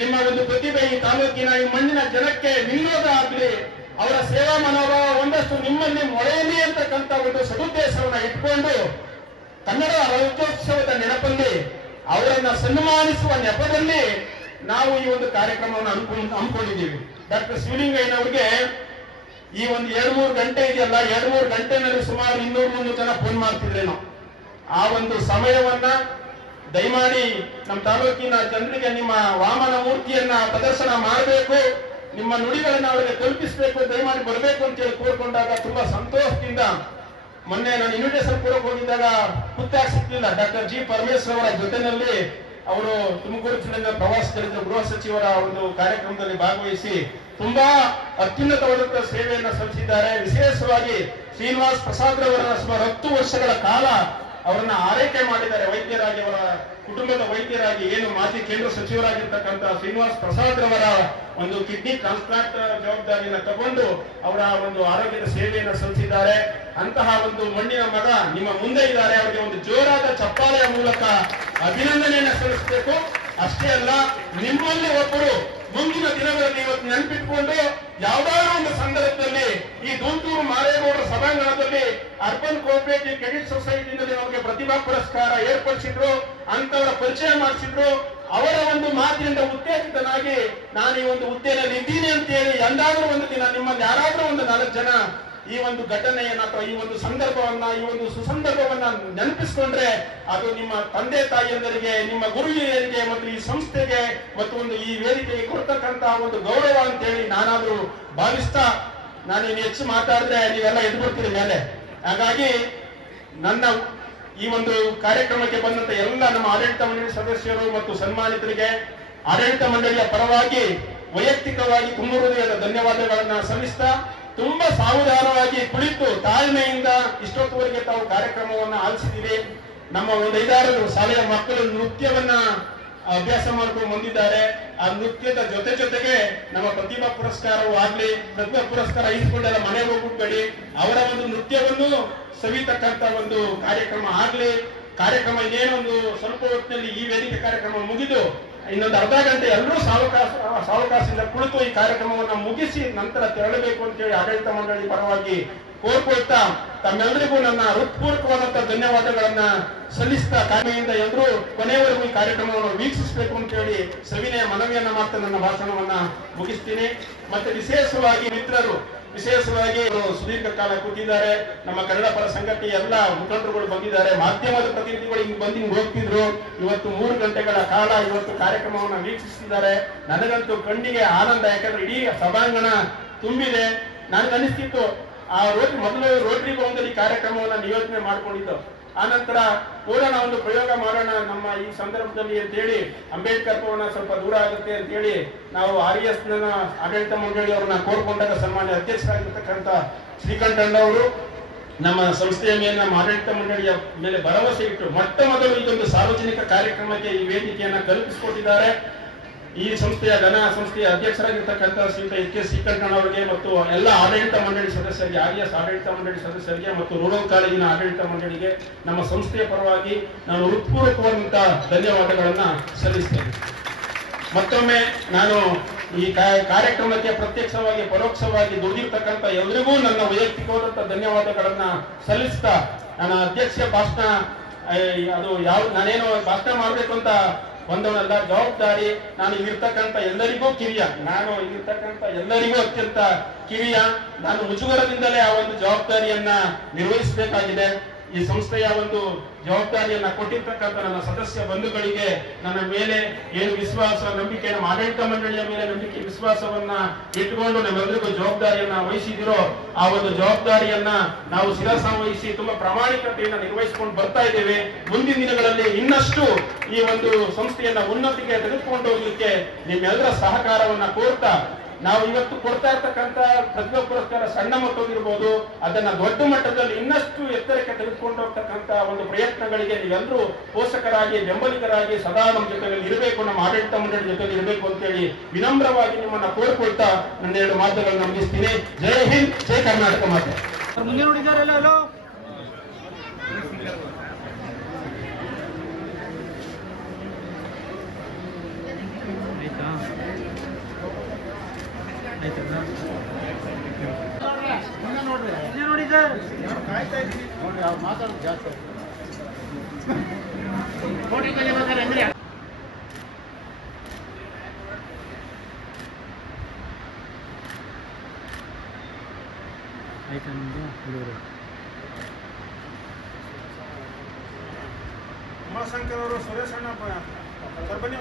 ನಿಮ್ಮ ಒಂದು ಪ್ರತಿಭೆ ಈ ತಾಲೂಕಿನ ಈ ಮಣ್ಣಿನ ಜನಕ್ಕೆ ವಿನೋದ ಆಗಲಿ. ಅವರ ಸೇವಾ ಮನೋಭಾವ ಒಂದಷ್ಟು ನಿಮ್ಮಲ್ಲಿ ಮೊಳೆಯಲಿ ಅಂತಕ್ಕಂಥ ಒಂದು ಸದುದ್ದೇಶವನ್ನ ಇಟ್ಕೊಂಡು ಕನ್ನಡ ರಾಜ್ಯೋತ್ಸವದ ನೆನಪಲ್ಲಿ ಅವರನ್ನ ಸನ್ಮಾನಿಸುವ ನೆಪದಲ್ಲಿ ನಾವು ಈ ಒಂದು ಕಾರ್ಯಕ್ರಮವನ್ನು ಹಮ್ಮಿಕೊಂಡಿದ್ದೀವಿ. ಡಾಕ್ಟರ್ ಶಿವಲಿಂಗಯ್ಯನವರಿಗೆ ಈ ಒಂದು 2-3 ಗಂಟೆ ಇದೆಯಲ್ಲ, 2-3 ಗಂಟೆನಲ್ಲಿ ಸುಮಾರು 200-300 ಜನ ಫೋನ್ ಮಾಡ್ತಿದ್ರೇನೋ. ಆ ಒಂದು ಸಮಯವನ್ನ ದಯಮಾಡಿ ನಮ್ಮ ತಾಲೂಕಿನ ಜನರಿಗೆ ನಿಮ್ಮ ವಾಮನ ಮೂರ್ತಿಯನ್ನ ಪ್ರದರ್ಶನ ಮಾಡಬೇಕು, ನಿಮ್ಮ ನುಡಿಗಳನ್ನ ಅವರಿಗೆ ಕಲ್ಪಿಸಬೇಕು, ದಯಮಾಡಿ ಬರಬೇಕು ಅಂತ ಹೇಳಿ ಕೋರ್ಕೊಂಡಾಗ ತುಂಬಾ ಸಂತೋಷದಿಂದ ಮೊನ್ನೆ ನಾನು ಇನ್ವಿಟೇಷನ್ ಕೊಡಕ್ಕೆ ಹೋಗಿದ್ದಾಗ ಖುದ್ದಾಗಿ ಸಿಕ್ಕಿಲ್ಲ. Doctor G. ಪರಮೇಶ್ವರ್ ಅವರ ಜೊತೆನಲ್ಲಿ ಅವರು ತುಮಕೂರು ಜಿಲ್ಲೆಯ ಪ್ರವಾಸದಲ್ಲಿದ್ದ ಗೃಹ ಸಚಿವರ ಒಂದು ಕಾರ್ಯಕ್ರಮದಲ್ಲಿ ಭಾಗವಹಿಸಿ ತುಂಬಾ ಅತ್ಯುನ್ನತವಾದಂತಹ ಸೇವೆಯನ್ನ ಸಲ್ಲಿಸಿದ್ದಾರೆ. ವಿಶೇಷವಾಗಿ ಶ್ರೀನಿವಾಸ್ ಪ್ರಸಾದ್ ರವರ ಸುಮಾರು 10 ವರ್ಷಗಳ ಕಾಲ ಅವರನ್ನ ಆರೈಕೆ ಮಾಡಿದ್ದಾರೆ ವೈದ್ಯರಾಗಿ, ಅವರ ಕುಟುಂಬದ ವೈದ್ಯರಾಗಿ. ಏನು ಮಾಜಿ ಕೇಂದ್ರ ಸಚಿವರಾಗಿರ್ತಕ್ಕಂಥ ಶ್ರೀನಿವಾಸ್ ಪ್ರಸಾದ್ ರವರ ಒಂದು ಕಿಡ್ನಿ ಟ್ರಾನ್ಸ್ಪ್ಲಾಂಟ್ ಜವಾಬ್ದಾರಿಯನ್ನು ತಗೊಂಡು ಅವರ ಒಂದು ಆರೋಗ್ಯದ ಸೇವೆಯನ್ನು ಸಲ್ಲಿಸಿದ್ದಾರೆ. ಅಂತಹ ಒಂದು ಮಣ್ಣಿನ ಮಗ ನಿಮ್ಮ ಮುಂದೆ ಇದ್ದಾರೆ. ಅವರಿಗೆ ಒಂದು ಜೋರಾದ ಚಪ್ಪಾಳೆಯ ಮೂಲಕ ಅಭಿನಂದನೆಯನ್ನು ಸಲ್ಲಿಸಬೇಕು. ಅಷ್ಟೇ ಅಲ್ಲ, ನಿಮ್ಮಲ್ಲಿ ಒಬ್ಬರು ಮುಂದಿನ ದಿನಗಳಲ್ಲಿ ಇವತ್ತು ನೆನಪಿಟ್ಕೊಂಡು ಯಾವ್ದಾದ್ರು ಒಂದು ಸಂದರ್ಭದಲ್ಲಿ ಈ ದೂಂತೂರು ಮಾರೇಗೌಡರ ಸಭಾಂಗಣದಲ್ಲಿ ಅರ್ಬನ್ ಕೋಆಪರೇಟಿವ್ ಕ್ರೆಡಿಟ್ ಸೊಸೈಟಿನಲ್ಲಿ ನಮಗೆ ಪ್ರತಿಭಾ ಪುರಸ್ಕಾರ ಏರ್ಪಡಿಸಿದ್ರು, ಅಂತವರ ಪರಿಚಯ ಮಾಡಿಸಿದ್ರು. ಅವರ ಒಂದು ಮಾತಿನಿಂದ ಉತ್ತೇಜಿತನಾಗಿ ನಾನು ಈ ಒಂದು ಹುದ್ದೆಯಲ್ಲಿ ಇದ್ದೀನಿ ಅಂತ ಹೇಳಿ ಎಂದಾದ್ರೂ ಒಂದು ದಿನ ನಿಮ್ಮಲ್ಲಿ ಯಾರಾದ್ರೂ ಒಂದು 4 ಜನ ಈ ಒಂದು ಘಟನೆಯನ್ನ ಅಥವಾ ಈ ಒಂದು ಸಂದರ್ಭವನ್ನ, ಈ ಒಂದು ಸುಸಂದರ್ಭವನ್ನ ನೆನಪಿಸಿಕೊಂಡ್ರೆ ಅದು ನಿಮ್ಮ ತಂದೆ ತಾಯಿಯರಿಗೆ, ನಿಮ್ಮ ಗುರು ಹಿರಿಯರಿಗೆ ಮತ್ತು ಈ ಸಂಸ್ಥೆಗೆ ಮತ್ತು ಒಂದು ಈ ವೇದಿಕೆಗೆ ಕೊಡ್ತಕ್ಕಂತಹ ಒಂದು ಗೌರವ ಅಂತ ಹೇಳಿ ನಾನಾದ್ರೂ ಭಾವಿಸ್ತಾ, ನಾನೇನು ಹೆಚ್ಚು ಮಾತಾಡಿದ್ರೆ ನೀವೆಲ್ಲ ಎದ್ಬಿಡ್ತೀರಿ ಮೇಲೆ. ಹಾಗಾಗಿ ನನ್ನ ಈ ಒಂದು ಕಾರ್ಯಕ್ರಮಕ್ಕೆ ಬಂದಂತ ಎಲ್ಲ ನಮ್ಮ ಆಡಳಿತ ಮಂಡಳಿ ಸದಸ್ಯರು ಮತ್ತು ಸನ್ಮಾನಿತರಿಗೆ ಆಡಳಿತ ಮಂಡಳಿಯ ಪರವಾಗಿ ವೈಯಕ್ತಿಕವಾಗಿ ತುಂಬ ಹೃದಯದ ಧನ್ಯವಾದಗಳನ್ನ ಸಲ್ಲಿಸ್ತಾ, ತುಂಬಾ ಸಾವಧಾನವಾಗಿ ಕುಳಿತು ತಾಳ್ಮೆಯಿಂದ ಇಷ್ಟೊತ್ತುವರೆಗೆ ತಾವು ಕಾರ್ಯಕ್ರಮವನ್ನ ಆಲಿಸಿದ್ದೀರಿ. ನಮ್ಮ ಒಂದು 5-6 ಶಾಲೆಯ ಮಕ್ಕಳು ನೃತ್ಯವನ್ನ ಅಭ್ಯಾಸ ಮಾಡ್ಕೊಂಡು ಬಂದಿದ್ದಾರೆ. ಆ ನೃತ್ಯದ ಜೊತೆಗೆ ನಮ್ಮ ಪ್ರತಿಭಾ ಪುರಸ್ಕಾರವೂ ಆಗ್ಲಿ, ಪ್ರತಿಭಾ ಪುರಸ್ಕಾರ ಇಸ್ಕೊಂಡೆಲ್ಲ ಮನೆಗೆ ಹೋಗ್ಬಿಡ್ಬೇಡಿ, ಅವರ ಒಂದು ನೃತ್ಯವನ್ನು ಸವಿತಕ್ಕಂತ ಒಂದು ಕಾರ್ಯಕ್ರಮ ಆಗ್ಲಿ. ಕಾರ್ಯಕ್ರಮ ಇನ್ನೇನೊಂದು ಸ್ವಲ್ಪ ಹೊತ್ತಿನಲ್ಲಿ ಈ ವೇದಿಕೆ ಕಾರ್ಯಕ್ರಮ ಮುಗಿದು ಇನ್ನೊಂದು ಅರ್ಧ ಗಂಟೆ ಎಲ್ಲರೂ ಸಾವಕಾಶದಿಂದ ಕುಳಿತು ಈ ಕಾರ್ಯಕ್ರಮವನ್ನು ಮುಗಿಸಿ ನಂತರ ತೆರಳಬೇಕು ಅಂತೇಳಿ ಆಡಳಿತ ಮಂಡಳಿ ಪರವಾಗಿ ಕೋರ್ಕೊಳ್ತಾ ತಮ್ಮೆಲ್ಲರಿಗೂ ನನ್ನ ಹೃತ್ಪೂರ್ವಕವಾದಂತಹ ಧನ್ಯವಾದಗಳನ್ನ ಸಲ್ಲಿಸ್ತಾ, ಕಾರಣೆಯಿಂದ ಎಲ್ಲರೂ ಕೊನೆಯವರೆಗೂ ಈ ಕಾರ್ಯಕ್ರಮವನ್ನು ವೀಕ್ಷಿಸಬೇಕು ಅಂತ ಹೇಳಿ ಸವಿನಯ ಮನವಿಯನ್ನ ಮಾಡ್ತಾ ನನ್ನ ಭಾಷಣವನ್ನ ಮುಗಿಸ್ತೀನಿ. ಮತ್ತೆ ವಿಶೇಷವಾಗಿ ಮಿತ್ರರು ವಿಶೇಷವಾಗಿ ಸುದೀರ್ಘ ಕಾಲ ಕೂತಿದ್ದಾರೆ. ನಮ್ಮ ಕನ್ನಡ ಪರ ಸಂಘಟನೆ ಎಲ್ಲ ಮುಖಂಡರುಗಳು ಬಂದಿದ್ದಾರೆ. ಮಾಧ್ಯಮದ ಪ್ರತಿನಿಧಿಗಳು ಹಿಂಗ್ ಬಂದು ಹೋಗ್ತಿದ್ರು. ಇವತ್ತು 3 ಗಂಟೆಗಳ ಕಾಲ ಇವತ್ತು ಕಾರ್ಯಕ್ರಮವನ್ನು ವೀಕ್ಷಿಸಿದ್ದಾರೆ. ನನಗಂತೂ ಕಣ್ಣಿಗೆ ಆನಂದ, ಯಾಕಂದ್ರೆ ಇಡೀ ಸಭಾಂಗಣ ತುಂಬಿದೆ. ನನಗನ್ನಿಸ್ತಿತ್ತು ಆ ಮೊದಲು ರೋಟರಿ ಭವನದಲ್ಲಿ ಕಾರ್ಯಕ್ರಮವನ್ನು ನಿಯೋಜನೆ ಮಾಡ್ಕೊಂಡಿದ್ದು, ಆನಂತರ ಪೂರ್ಣ ಒಂದು ಪ್ರಯೋಗ ಮಾಡೋಣ ನಮ್ಮ ಈ ಸಂದರ್ಭದಲ್ಲಿ ಅಂತೇಳಿ ಅಂಬೇಡ್ಕರ್ ಭವನ ಸ್ವಲ್ಪ ದೂರ ಆಗುತ್ತೆ ಅಂತೇಳಿ ನಾವು RES ಆಡಳಿತ ಮಂಡಳಿಯವರನ್ನ ಕೋರ್ಕೊಂಡಾಗ ಸನ್ಮಾನ್ಯ ಅಧ್ಯಕ್ಷರಾಗಿರ್ತಕ್ಕಂಥ ಶ್ರೀಕಂಠಣ್ಣವರು ನಮ್ಮ ಸಂಸ್ಥೆಯ ಮೇಲೆ, ನಮ್ಮ ಆಡಳಿತ ಮಂಡಳಿಯ ಮೇಲೆ ಭರವಸೆ ಇಟ್ಟು ಮೊಟ್ಟ ಮೊದಲು ಇದೊಂದು ಸಾರ್ವಜನಿಕ ಕಾರ್ಯಕ್ರಮಕ್ಕೆ ಈ ವೇದಿಕೆಯನ್ನ ಕಲ್ಪಿಸಿಕೊಟ್ಟಿದ್ದಾರೆ. ಈ ಸಂಸ್ಥೆಯ ಸಂಸ್ಥೆಯ ಅಧ್ಯಕ್ಷರಾಗಿರ್ತಕ್ಕಂಥ ಶ್ರೀಯುತ HK ಶ್ರೀಕಂಠಣ್ಣವರಿಗೆ ಮತ್ತು ಎಲ್ಲ ಆಡಳಿತ ಮಂಡಳಿ ಸದಸ್ಯರಿಗೆ, RES ಆಡಳಿತ ಮಂಡಳಿ ಸದಸ್ಯರಿಗೆ ಮತ್ತು ರೂರಲ್ ಕಾಲೇಜಿನ ಆಡಳಿತ ಮಂಡಳಿಗೆ ನಮ್ಮ ಸಂಸ್ಥೆಯ ಪರವಾಗಿ ನಾನು ಹೃತ್ಪೂರ್ವಕವಾದಂತಹ ಧನ್ಯವಾದಗಳನ್ನ ಸಲ್ಲಿಸ್ತೇನೆ. ಮತ್ತೊಮ್ಮೆ ನಾನು ಈ ಕಾರ್ಯಕ್ರಮಕ್ಕೆ ಪ್ರತ್ಯಕ್ಷವಾಗಿ ಪರೋಕ್ಷವಾಗಿ ದುಡಿದಿರ್ತಕ್ಕಂಥ ಎಲ್ಲರಿಗೂ ನನ್ನ ವೈಯಕ್ತಿಕವಾದಂತಹ ಧನ್ಯವಾದಗಳನ್ನ ಸಲ್ಲಿಸ್ತಾ, ನನ್ನ ಅಧ್ಯಕ್ಷ ಭಾಷಣ ಅದು ನಾನೇನು ಭಾಷಣ ಮಾಡಬೇಕು ಅಂತ ಒಂದವನಲ್ಲ, ಜವಾಬ್ದಾರಿ ನಾನು ಇಲ್ಲಿರ್ತಕ್ಕಂಥ ಎಲ್ಲರಿಗೂ ಕಿರಿಯ, ನಾನು ಇಲ್ಲಿರ್ತಕ್ಕಂಥ ಎಲ್ಲರಿಗೂ ಅತ್ಯಂತ ಕಿರಿಯ. ನಾನು ಮುಜುಗರದಿಂದಲೇ ಆ ಒಂದು ಜವಾಬ್ದಾರಿಯನ್ನ ನಿರ್ವಹಿಸಬೇಕಾಗಿದೆ. ಈ ಸಂಸ್ಥೆಯ ಒಂದು ಜವಾಬ್ದಾರಿಯನ್ನ ಕೊಟ್ಟಿರ್ತಕ್ಕಂಥ ನನ್ನ ಸದಸ್ಯ ಬಂಧುಗಳಿಗೆ ನನ್ನ ಮೇಲೆ ಏನು ವಿಶ್ವಾಸ, ನಂಬಿಕೆ, ನಮ್ಮ ಆಡಳಿತ ಮಂಡಳಿಯ ಮೇಲೆ ನಂಬಿಕೆ ವಿಶ್ವಾಸವನ್ನ ಇಟ್ಟುಕೊಂಡು ನಮ್ಮೆಲ್ಲರಿಗೂ ಜವಾಬ್ದಾರಿಯನ್ನ ವಹಿಸಿದಿರೋ ಆ ಒಂದು ಜವಾಬ್ದಾರಿಯನ್ನ ನಾವು ಶಿರಸಾವಹಿಸಿ ತುಂಬಾ ಪ್ರಾಮಾಣಿಕತೆಯನ್ನ ನಿರ್ವಹಿಸಿಕೊಂಡು ಬರ್ತಾ ಇದ್ದೇವೆ. ಮುಂದಿನ ದಿನಗಳಲ್ಲಿ ಇನ್ನಷ್ಟು ಈ ಒಂದು ಸಂಸ್ಥೆಯನ್ನ ಉನ್ನತಿಗೆ ತೆಗೆದುಕೊಂಡು ಹೋಗ್ಲಿಕ್ಕೆ ನಿಮ್ಮೆಲ್ಲರ ಸಹಕಾರವನ್ನ ಕೋರ್ತಾ, ನಾವು ಇವತ್ತು ಕೊಡ್ತಾ ಇರ್ತಕ್ಕಂಥ ಪ್ರತಿಭಾ ಪುರಸ್ಕಾರ ಸಣ್ಣ ಮಟ್ಟದಿರ್ಬೋದು, ಅದನ್ನ ದೊಡ್ಡ ಮಟ್ಟದಲ್ಲಿ ಇನ್ನಷ್ಟು ಎತ್ತರಕ್ಕೆ ತೆಗೆದುಕೊಂಡು ಹೋಗ್ತಕ್ಕಂಥ ಒಂದು ಪ್ರಯತ್ನಗಳಿಗೆ ನೀವೆಲ್ಲರೂ ಪೋಷಕರಾಗಿ, ಬೆಂಬಲಿಗರಾಗಿ ಸದಾ ನಮ್ಮ ಜೊತೆಯಲ್ಲಿ ಇರಬೇಕು, ನಮ್ಮ ಆಡಳಿತ ಮಂಡಳಿ ಜೊತೆಲಿ ಇರಬೇಕು ಅಂತೇಳಿ ವಿನಮ್ರವಾಗಿ ನಿಮ್ಮನ್ನ ಕೋರಿಕೊಳ್ತಾ ನನ್ನ 2 ಮಾತುಗಳನ್ನು ಮುಗಿಸ್ತೀನಿ. ಜೈ ಹಿಂದ್, ಜೈ ಕರ್ನಾಟಕ ಮಾತೆ. ಮುಂದೆ ನೋಡಿದಾರೆಲ್ಲ ಹಲೋ ನೋಡಿ ಸರ್, ಕಾಯ್ತಾ ಇದ್ದೀನಿ ನೋಡಿ, ಅವ್ರು ಮಾತಾಡೋದು ಜಾಸ್ತಿ ನೋಡಿ ಅಂದ್ರೆ ಆಯ್ತಾ ನಿಮಗೆ ಹುಡುಗರು ಉಮಾಶಂಕರ್ ಅವರು ಸುರೇಶ್ ಅಣ್ಣ ಸರ್ ಬನ್ನಿ.